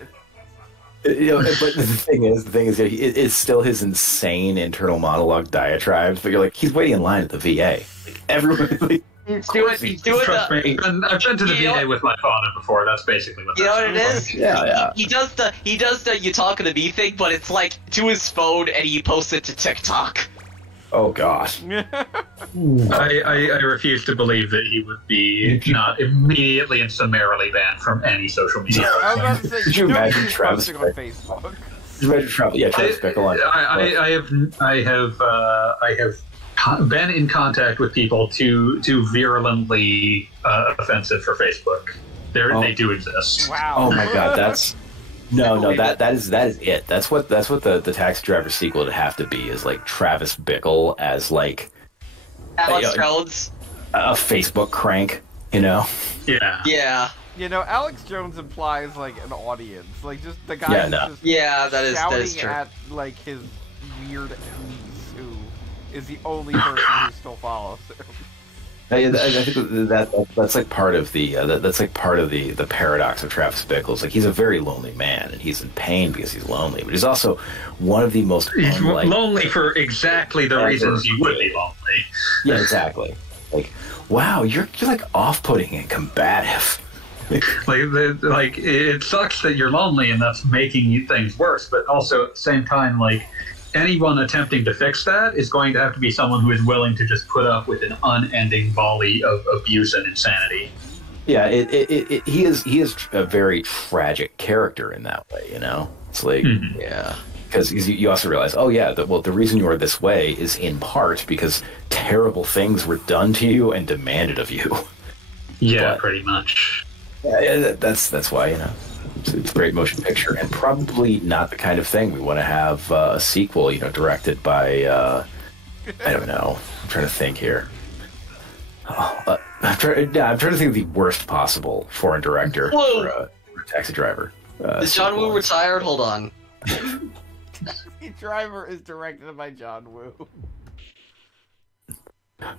But the thing is, it's still his insane internal monologue diatribes. But you're like, he's waiting in line at the VA. Like, everyone. Like, He's doing Trust me, I've been to the VA with my father before. That's basically what. You know what it is? Yeah. He does the you talking to me thing, but it's like to his phone and he posts it to TikTok. Oh gosh. I refuse to believe that he would be not immediately and summarily banned from any social media. I was about to say, Could you imagine he's Travis posting on Facebook? Could you imagine Travis Bickle on I have been in contact with people too virulently offensive for Facebook. They do exist. Wow. Oh my god, that's that is it. That's what the Taxi Driver sequel would have to be, is like Travis Bickle as like Alex Jones, a Facebook crank, Yeah. Yeah. Alex Jones implies like an audience, like just the guy just that is true. at like his weird niece who is the only person who still follows him. I think that's like part of the paradox of Travis Bickle. Like, he's a very lonely man, and he's in pain because he's lonely. But he's also one of the most lonely for exactly the reasons you would be lonely. Yeah, exactly. Like, wow, you're like off-putting and combative. like it sucks that you're lonely and that's making things worse, but also at the same time, like anyone attempting to fix that is going to have to be someone who is willing to just put up with an unending volley of abuse and insanity. Yeah, he is a very tragic character in that way, you know? It's like, Yeah. because you also realize, oh yeah, the reason you are this way is in part because terrible things were done to you and demanded of you. Yeah, But- pretty much. Yeah, that's why, you know, it's a great motion picture, and probably not the kind of thing we want to have a sequel, you know, directed by, I don't know, I'm trying to think here. I'm trying to think of the worst possible foreign director for a Taxi Driver. Is John Woo retired? Hold on. The Driver is directed by John Woo.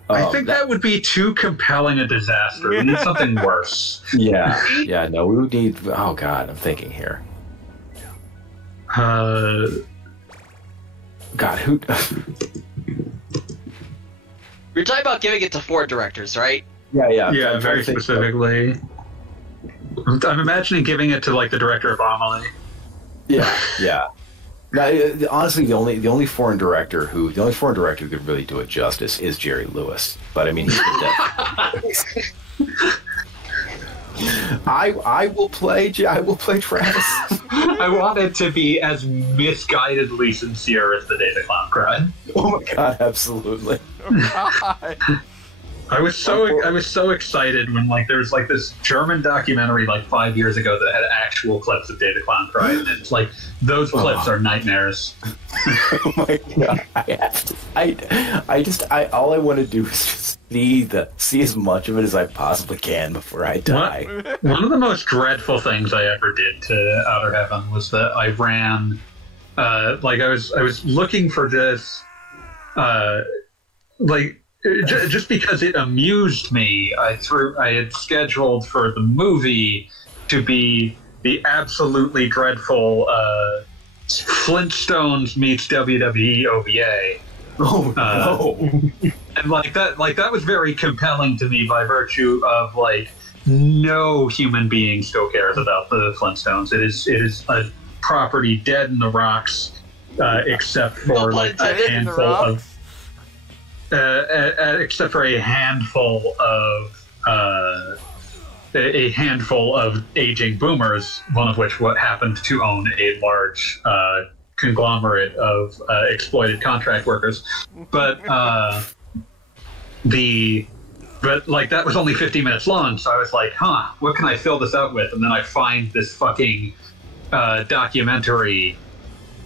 I think that would be too compelling a disaster. We need something worse. Yeah, no, we would need, oh god, I'm thinking here. God, who... You're talking about giving it to foreign directors, right? Yeah, I'm trying very to think of- specifically. I'm imagining giving it to like the director of Amelie. Yeah. No, honestly, the only foreign director who could really do it justice is Jerry Lewis. But I mean, he's been dead. I will play Travis. I want it to be as misguidedly sincere as the day the clown cried. Oh my god, absolutely. Oh, God. I was so excited when like there was like this German documentary like 5 years ago that had actual clips of Day the Clown cried, and it's like those clips are nightmares. Oh my god! I all I want to do is just see as much of it as I possibly can before I die. One of the most dreadful things I ever did to Outer Heaven was that I ran, like I was looking for this, just because it amused me. I had scheduled for the movie to be the absolutely dreadful Flintstones meets WWE OVA. Oh no! And that was very compelling to me by virtue of like no human being still cares about the Flintstones. It is a property dead in the rocks, except for like a handful of. Except for a handful of aging boomers, one of which happened to own a large conglomerate of exploited contract workers. But that was only 50 minutes long, so I was like, what can I fill this out with? And then I find this fucking documentary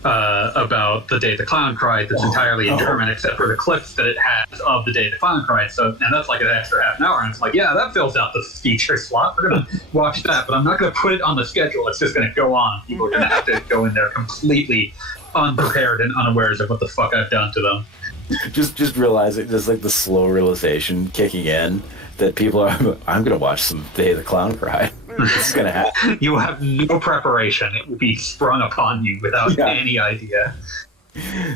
about the day the clown cried that's entirely in German except for the clips that it has of the day the clown cried. So, and that's like an extra half an hour, and it's like, yeah, that fills out the feature slot. We're gonna watch that, but I'm not gonna put it on the schedule. It's just gonna go on. People are gonna have to go in there completely unprepared and unawares of what the fuck I've done to them. Just realizing, just like the slow realization kicking in that people are, I'm gonna watch some Day the Clown Cried. This is gonna happen. You will have no preparation. It will be sprung upon you without any idea.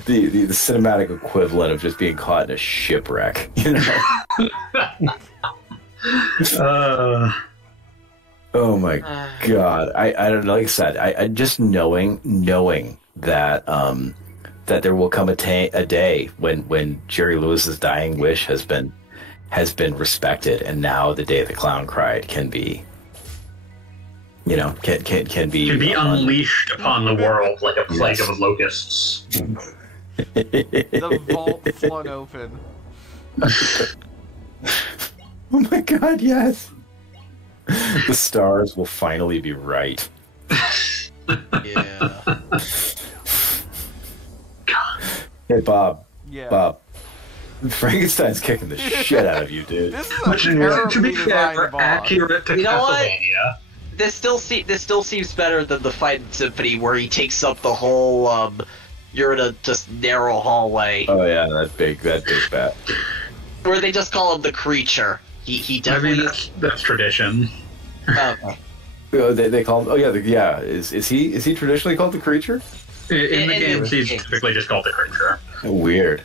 The cinematic equivalent of just being caught in a shipwreck, you know? Oh my god! I don't know. Like I said, I just knowing that that there will come a day when Jerry Lewis's dying wish has been respected, and now the Day the Clown Cried can be. You know, can be unleashed upon the world like a plague of locusts. The vault flung open. Oh my god, yes! The stars will finally be right. Yeah. Hey, Bob. Yeah. Bob. Frankenstein's kicking the shit out of you, dude. This is a Which, to terribly be designed fair, boss. accurate to You know what? Castlevania. This still seems better than the fight in Symphony where he takes up the whole you're in a just narrow hallway. Oh yeah, that big bat. Where they just call him the creature. He I definitely mean, that's tradition. They call him. Oh yeah, Is he traditionally called the creature? In the In games, the he's games. typically just called the creature. Weird.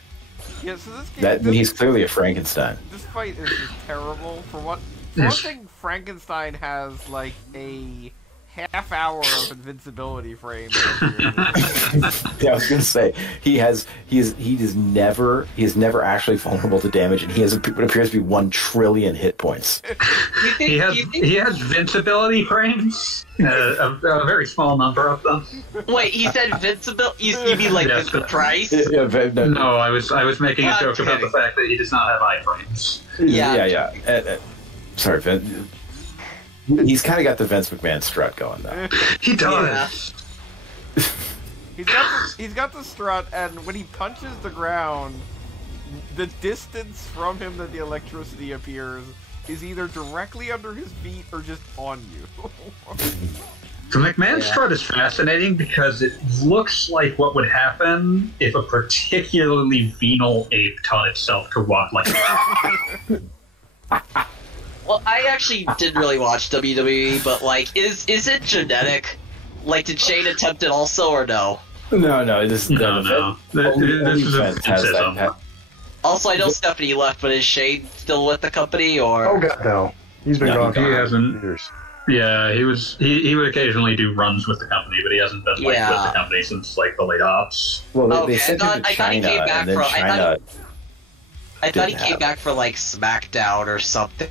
Yeah, so this game, That this, he's clearly a Frankenstein. this fight is just terrible. For one thing, Frankenstein has like a half hour of invincibility frame. Yeah, I was gonna say he is never actually vulnerable to damage, and he has what appears to be 1 trillion hit points. He has invincibility frames, a very small number of them. Wait, he said invincibility? You mean like Yes, Vincent Price? No, I was making a I'm joke about kidding. the fact that he does not have iframes. Yeah. Sorry, Vin. He's kind of got the Vince McMahon strut going though. He does. He's got the strut, and when he punches the ground, the distance from him that the electricity appears is either directly under his feet or just on you. The McMahon strut is fascinating because it looks like what would happen if a particularly venal ape taught itself to walk like that. Well, I actually didn't really watch WWE, but like, is it genetic? Like, did Shane attempt it also, or no? No. This is No. This is a Vince has system. that. Also, I know Stephanie left, but is Shane still with the company, or? Oh god, no. He's been gone he for hasn't. years. Yeah, he would occasionally do runs with the company, but he hasn't been with the company since like the late aughts. Well, they Okay, sent him to I thought he China, came back and then from- China. I thought he didn't came have- back for like SmackDown or something.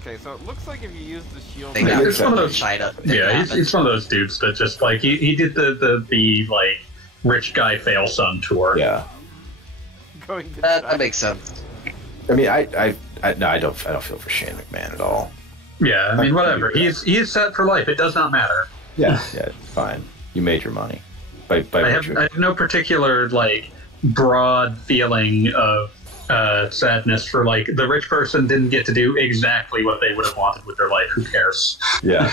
Okay, so it looks like if you use the shield, They Yeah, got it's one of those- China. Yeah, he's one of those dudes that just like he did the like rich guy fail son tour. Yeah, going to That makes sense. I mean, I don't feel for Shane McMahon at all. Yeah, I mean, whatever. He is set for life. It does not matter. Yeah, it's fine. You made your money. By I have no particular like broad feeling of sadness for like the rich person didn't get to do exactly what they would have wanted with their life. Who cares? Yeah.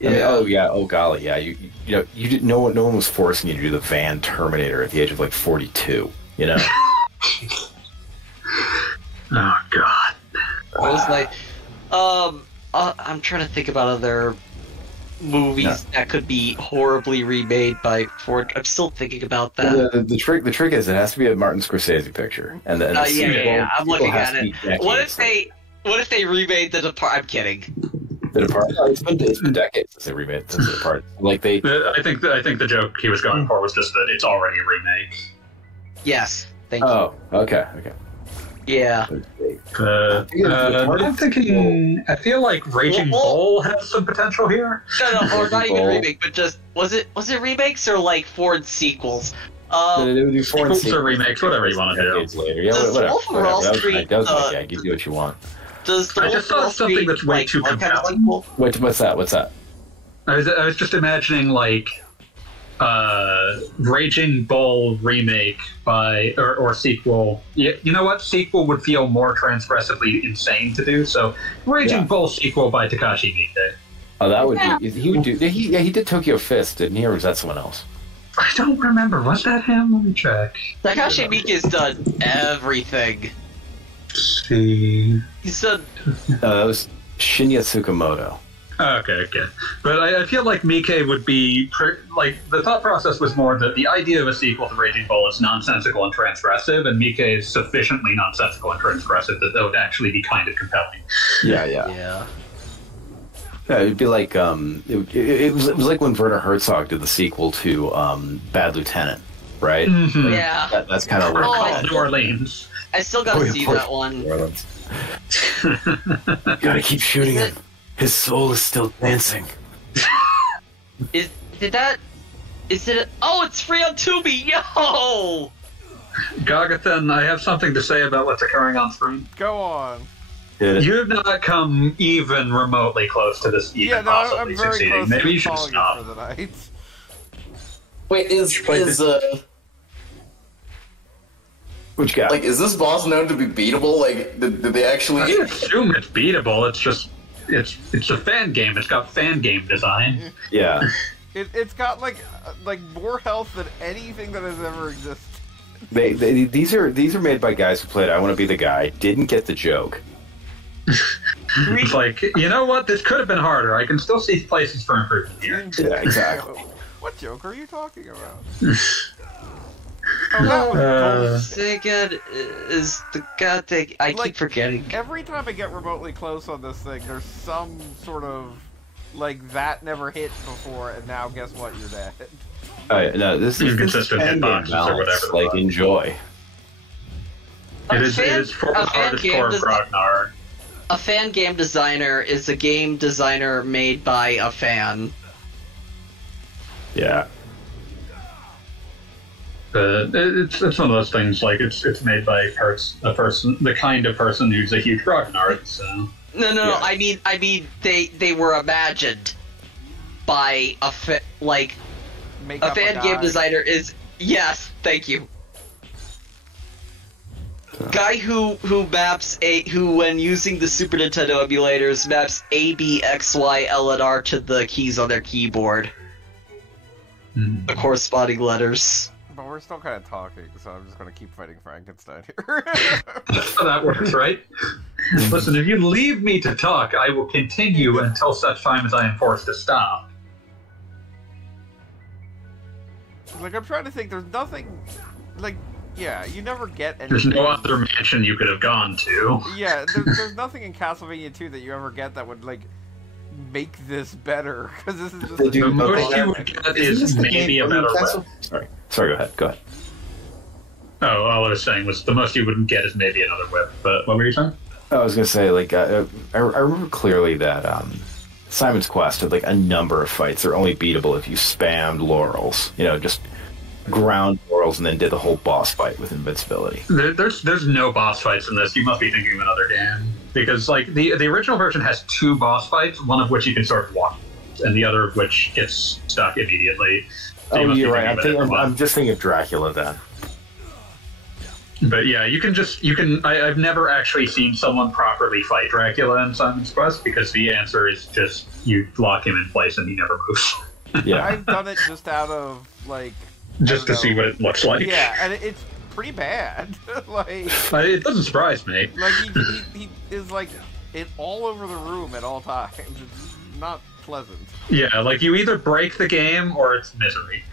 I mean, oh golly, yeah. You know, you didn't. No one was forcing you to do the Van Terminator at the age of like 42. You know. Oh God. It was like, I'm trying to think about other movies that could be horribly remade by Ford. I'm still thinking about that. The trick is it has to be a Martin Scorsese picture, and then I'm looking at it. What if they remade The Departed? I'm kidding. The Departed. It's been decades since they remade The Departed. Like they. I think the joke he was going for was just that it's already a remake. Yes, thank you. Oh, okay. Yeah. I'm thinking. I feel like Raging Bull has some potential here. No, or not even remake, but just was it remakes or like Ford sequels? They would do foreign Sequels or remakes, whatever you want to do. decades later. Yeah, Does whatever. Wolf of Wall That was Street, my gag. You do what you want. Does the I Wolf just of Wall thought of something Street, that's way like, too one kind of compelling. sequel? Wait, what's that? What's that? I was just imagining like Raging Bull remake by or sequel. You know what? Sequel would feel more transgressively insane to do. So Raging Bull sequel by Takashi Miike. Oh, that would be. He would do. He did Tokyo Fist, didn't he, or was that someone else? I don't remember. Was that him? Let me check. Takashi Miike has done everything. Let's see. He's done. That was Shinya Tsukamoto. Okay. But I feel like Miike would be like the thought process was more that the idea of a sequel to Raging Bull is nonsensical and transgressive, and Miike is sufficiently nonsensical and transgressive that would actually be kind of compelling. Yeah. Yeah, it'd be like it was like when Werner Herzog did the sequel to Bad Lieutenant, right? Mm-hmm. Yeah. That's kind of like Oh, New Orleans. I still gotta see that one. Gotta keep shooting him. His soul is still dancing. Is it? Oh, it's free on Tubi. Yo. Gagathan, I have something to say about what's occurring on screen. Go on. You have not come even remotely close to this even possibly I'm very succeeding. close Maybe to you should calling it stop. for the night. Wait, Which guy? like, is this boss known to be beatable? Like, did they actually? I assume it's beatable. It's just it's a fan game. It's got fan game design. Yeah. It's got like more health than anything that has ever existed. These are made by guys who played I Want to Be the Guy, didn't get the joke. It's like, you know what? This could have been harder. I can still see places for improvement here. Yeah, exactly. What joke are you talking about? Oh, that was Sega is the goddamn. I keep forgetting. Every time I get remotely close on this thing, there's some sort of like that never hit before, and now guess what? You're dead. No, this is Inconsistent hitboxes or whatever. Like, enjoy. It is for the hardest core of Ragnar. A fan game designer is a game designer made by a fan. Yeah. It's one of those things, like, it's made by a person, the kind of person who's a huge Ragnar, so... No, I mean, they were imagined by a fan game designer is... Yes, thank you. Guy who when using the Super Nintendo emulators maps A, B, X, Y, L, and R to the keys on their keyboard. The corresponding letters. But we're still kind of talking, so I'm just going to keep fighting Frankenstein here. So that works, right? Listen, if you leave me to talk, I will continue until such time as I am forced to stop. Like, I'm trying to think, there's nothing... Like, yeah, you never get anything... There's no other mansion you could have gone to. Yeah, there's nothing in Castlevania 2 that you ever get that would, like, make this better, because this is just... The most you would get is maybe a better whip. Sorry, go ahead. Oh, all I was saying was the most you wouldn't get is maybe another whip, but what were you saying? I was going to say, like, I remember clearly that Simon's Quest had, like, a number of fights that are only beatable if you spammed laurels. You know, just ground laurels and then did the whole boss fight with invincibility. There's no boss fights in this. You must be thinking of another game. Because, like, the original version has 2 boss fights, one of which you can sort of walk, and the other of which gets stuck immediately. So you're right. I'm just thinking of Dracula then. But yeah, I've never actually seen someone properly fight Dracula in Simon's Quest, because the answer is just you lock him in place and he never moves. Yeah. I've done it just out of, like... Just to see what it looks like. Yeah, and it's pretty bad. Like... It doesn't surprise me. Like, he is, like, all over the room at all times. It's not pleasant. Yeah, like, you either break the game or it's misery.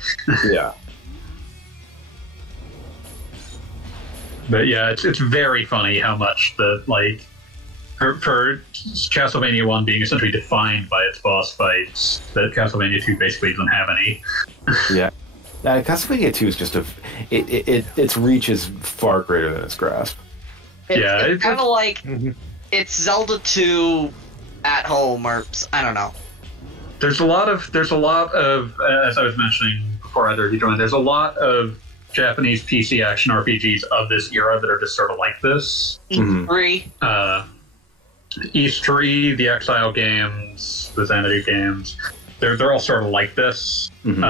Yeah. But yeah, it's very funny how much the, like, for Castlevania 1 being essentially defined by its boss fights, that Castlevania 2 basically doesn't have any. Yeah. Castlevania 2 is just its reach is far greater than its grasp. It's kind of like it's Zelda 2 at home, or I don't know. There's a lot of as I was mentioning before either of you joined, there's a lot of Japanese PC action RPGs of this era that are just sort of like this. East 3, the Exile games, the Xanadu games, they're all sort of like this. None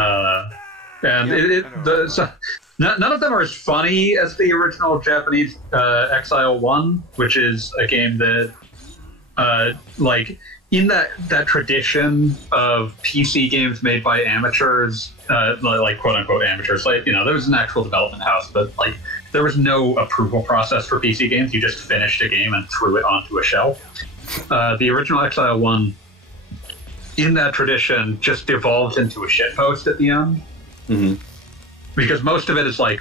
of them are as funny as the original Japanese Exile 1, which is a game that, like, in that tradition of PC games made by amateurs, like quote-unquote amateurs, like, you know, there was an actual development house, but, like, there was no approval process for PC games. You just finished a game and threw it onto a shelf. The original Exile 1, in that tradition, just evolved into a shitpost at the end. Mm-hmm. Because most of it is like,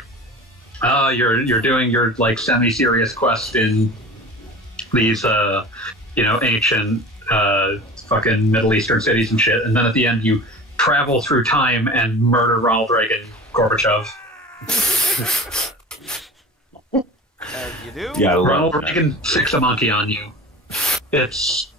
you're doing your, like, semi-serious quest in these, ancient, fucking Middle Eastern cities and shit, and then at the end you travel through time and murder Ronald Reagan Gorbachev. As you do? Yeah, Ronald Reagan sicks a monkey on you. It's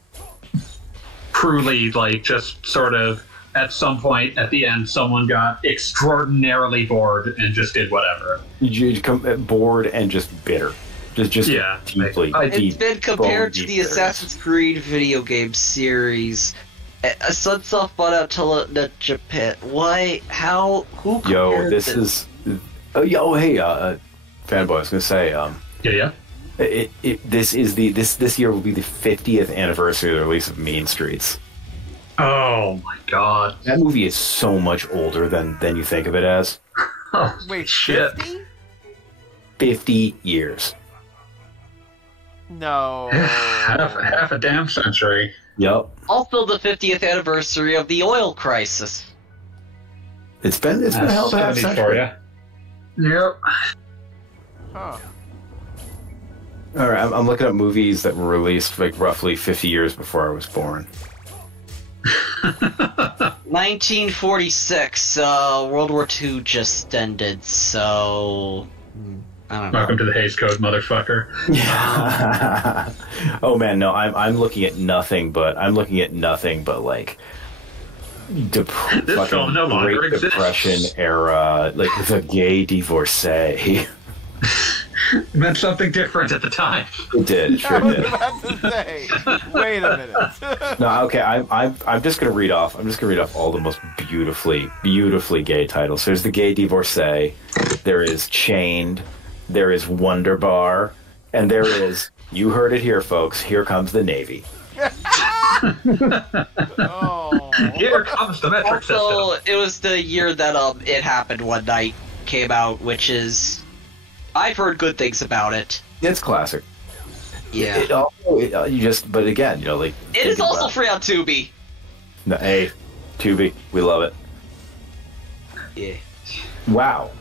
truly, like, just sort of, at some point at the end, someone got extraordinarily bored and just did whatever. You come bored and just bitter. Just yeah, deeply. It's been compared to the Assassin's Creed video game series. Sunsoft bought out Japan. Why? How? Who? Yo, this is. Hey, fanboy. I was gonna say. Yeah. This year will be the 50th anniversary of the release of Mean Streets. Oh my god. That movie is so much older than you think of it as. Oh, wait, shit. 50? 50 years. No. half a damn century. Yep. Also the 50th anniversary of the oil crisis. It's been a hell of a half century. Yep. Huh. All right, I'm looking up movies that were released like roughly 50 years before I was born. 1946. World War II just ended, so I don't know. Welcome to the Hays Code, motherfucker. Yeah. Oh man, no, I'm looking at nothing but like This film no longer Great exists. Depression era, like the gay divorcee. It meant something different at the time. It did, it I sure was did. about to say. Wait a minute. No, okay, I'm just gonna read off. I'm just gonna read off all the most beautifully gay titles. There's the gay divorcee. There is Chained. There is Wonderbar, and there is, you heard it here, folks. Here comes the Navy. Oh. Here comes the metric Also, system. it was the year that It Happened One Night came out, which is I've heard good things about it. It's classic. Yeah, It also, you just, but again, you know, like it is think also about- free on Tubi. No, hey, Tubi, we love it. Yeah. Wow.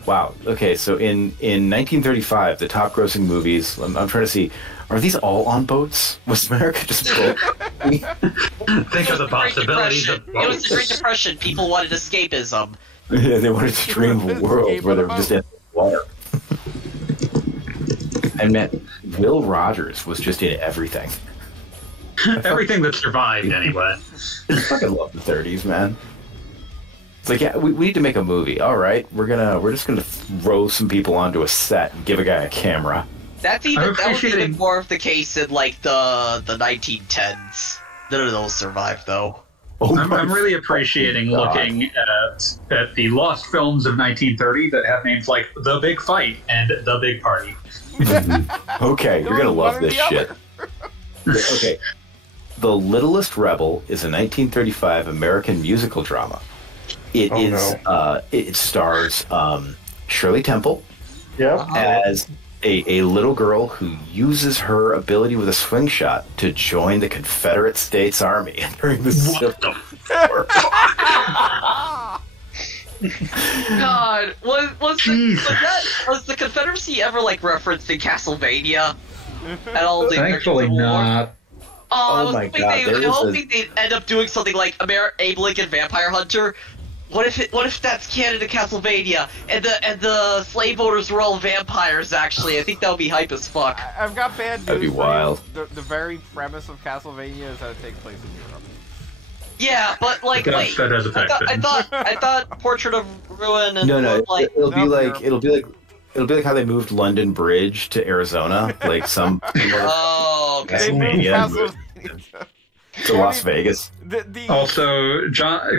Okay, so in 1935, the top-grossing movies. I'm trying to see. Are these all on boats? Was America just boat? Think of the possibilities of It was the Great boats. Depression. People wanted escapism. Yeah, they wanted to dream of a world where they were just in water. And man, Will Rogers was just in everything. Everything that survived, anyway. I fucking love the 30s, man. It's like, yeah, we need to make a movie. All right, we're just gonna throw some people onto a set and give a guy a camera. That was even more of the case in like the 1910s. None of those survived though. Oh I'm really appreciating God. looking at the lost films of 1930 that have names like The Big Fight and The Big Party. Okay, you're gonna love One or this the shit. Okay, The Littlest Rebel is a 1935 American musical drama. It stars Shirley Temple Yep. as a little girl who uses her ability with a swing shot to join the Confederate States Army during the Civil What the War. God, was the Confederacy ever like referenced in Castlevania at all? Thankfully not. I Oh was my hoping, God, I there was is hoping they'd end up doing something like Abe Lincoln Vampire Hunter. What if that's canon to Castlevania and the slave owners were all vampires? Actually, I think that would be hype as fuck. I've got bad news. That'd be for you. wild. The very premise of Castlevania is that it takes place in Europe. Yeah, but like, That wait, does affect I things. thought Portrait of Ruin and No, like it'll be No, like Europe. it'll be like how they moved London Bridge to Arizona, like some oh, okay. They moved Castlevania Castlevania. to Las Vegas. The Also,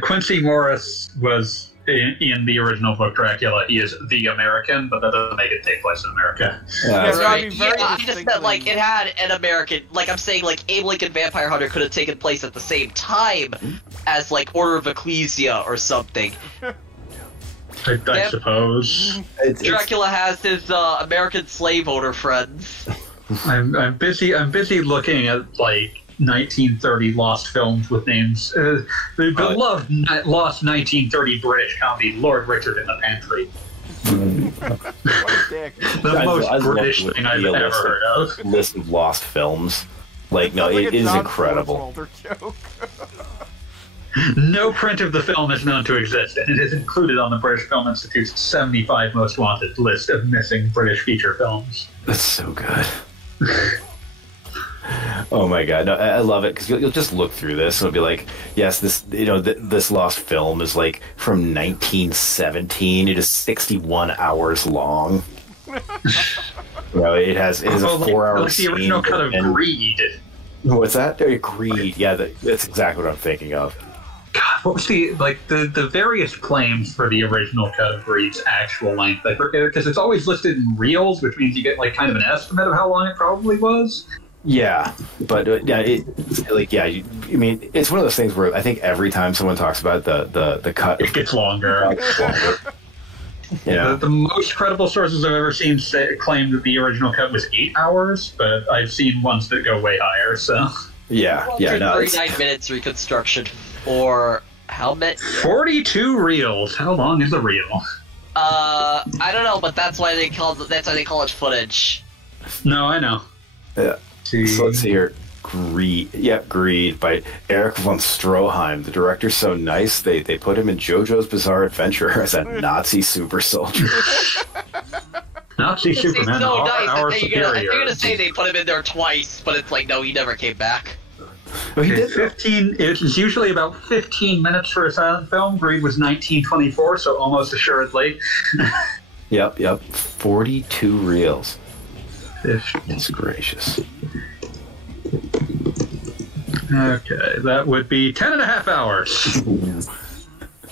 Quincy Morris was in the original book Dracula. He is the American, but that doesn't make it take place in America. Yeah, so I Right. mean, very Yeah, I just meant like distinctly- it had an American. Like I'm saying, like Abe Lincoln Vampire Hunter could have taken place at the same time as like Order of Ecclesia or something. I Yep. suppose. Dracula has his American slave owner friends. I'm busy looking at like 1930 lost films with names. The beloved lost 1930 British comedy Lord Richard in the Pantry. What a dick. The I most love British the thing I've ever realistic heard of. list of lost films. Like, no, Sounds like it a is John incredible. Swartzwelder joke. No print of the film is known to exist, and it is included on the British Film Institute's 75 Most Wanted list of missing British feature films. That's so good. Oh my god, no, I love it because you'll just look through this and it'll be like, yes, this this lost film is like from 1917. It is 61 hours long. It is a 4-hour like the original cut of Greed. What's that? Greed. Yeah, that's exactly what I'm thinking of. God, what was the various claims for the original cut of Greed's actual length? I forget because it's always listed in reels, which means you get like kind of an estimate of how long it probably was. Yeah, but I mean, it's one of those things where I think every time someone talks about the cut, It gets longer. Yeah. The most credible sources I've ever seen claim that the original cut was 8 hours, but I've seen ones that go way higher. So Yeah, no, it's, 39 minutes reconstruction for how many? 42 reels. How long is a reel? I don't know, but that's why they call it footage. No, I know. Yeah. So let's see here. Greed. Yep, Greed by Eric von Stroheim. The director's so nice, they put him in JoJo's Bizarre Adventure as a Nazi super soldier. Nazi Superman, so our, nice. our I think superior. you're gonna say they put him in there twice, but it's like, no, he never came back. But he Okay, did 15. It's usually about 15 minutes for a silent film. Greed was 1924, so almost assuredly. Yep. 42 reels. 15. It's gracious. Okay, that would be 10 and a half hours.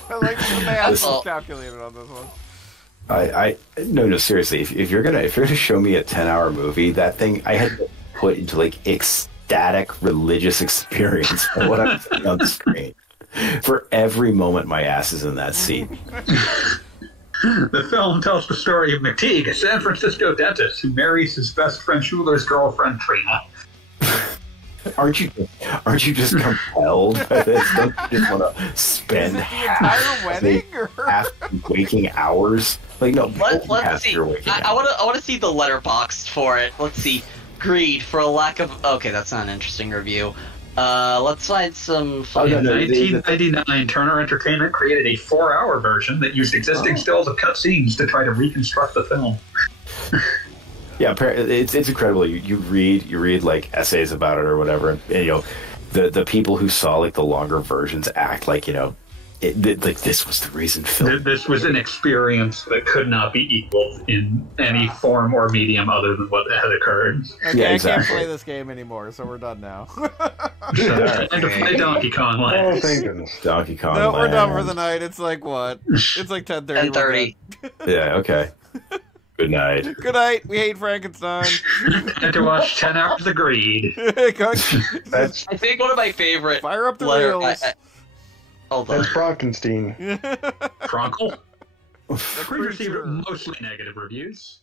I like the math This- was calculated on this one. No, seriously. If you're gonna show me a 10-hour movie, that thing I had to put into like ecstatic religious experience for what I'm seeing on the screen. For every moment my ass is in that seat. The film tells the story of McTeague, a San Francisco dentist who marries his best friend Schuler's girlfriend Trina. Aren't you just compelled by this? Don't you just want to Is spend it the half entire wedding? Or? half waking hours? Like no, Let's half see. your waking I hours. want to see the letterboxd for it. Let's see. Greed for a lack of. Okay, that's not an interesting review. Let's find some. Oh, no, In no, 1999, Turner Entertainment created a 4-hour version that used existing stills of cutscenes to try to reconstruct the film. Yeah, it's incredible. You read like essays about it or whatever, and you know the people who saw like the longer versions act like like this was the reason film. This was an experience that could not be equaled in any form or medium other than what had occurred. Okay, Yeah, I exactly. can't play this game anymore, so we're done now. So, time to play Donkey Kong Oh, Land. thank goodness. Donkey Kong. No, we're done for Land. the night. It's like what? It's like 10:30. 10:30. Yeah. Okay. Good night. Good night. We hate Frankenstein. Had to watch 10 hours of Greed. That's I think one of my favorite. Fire up the letter- reels. Hold on. that's Frankenstein. Kronkle? The Creed received creature. mostly negative reviews.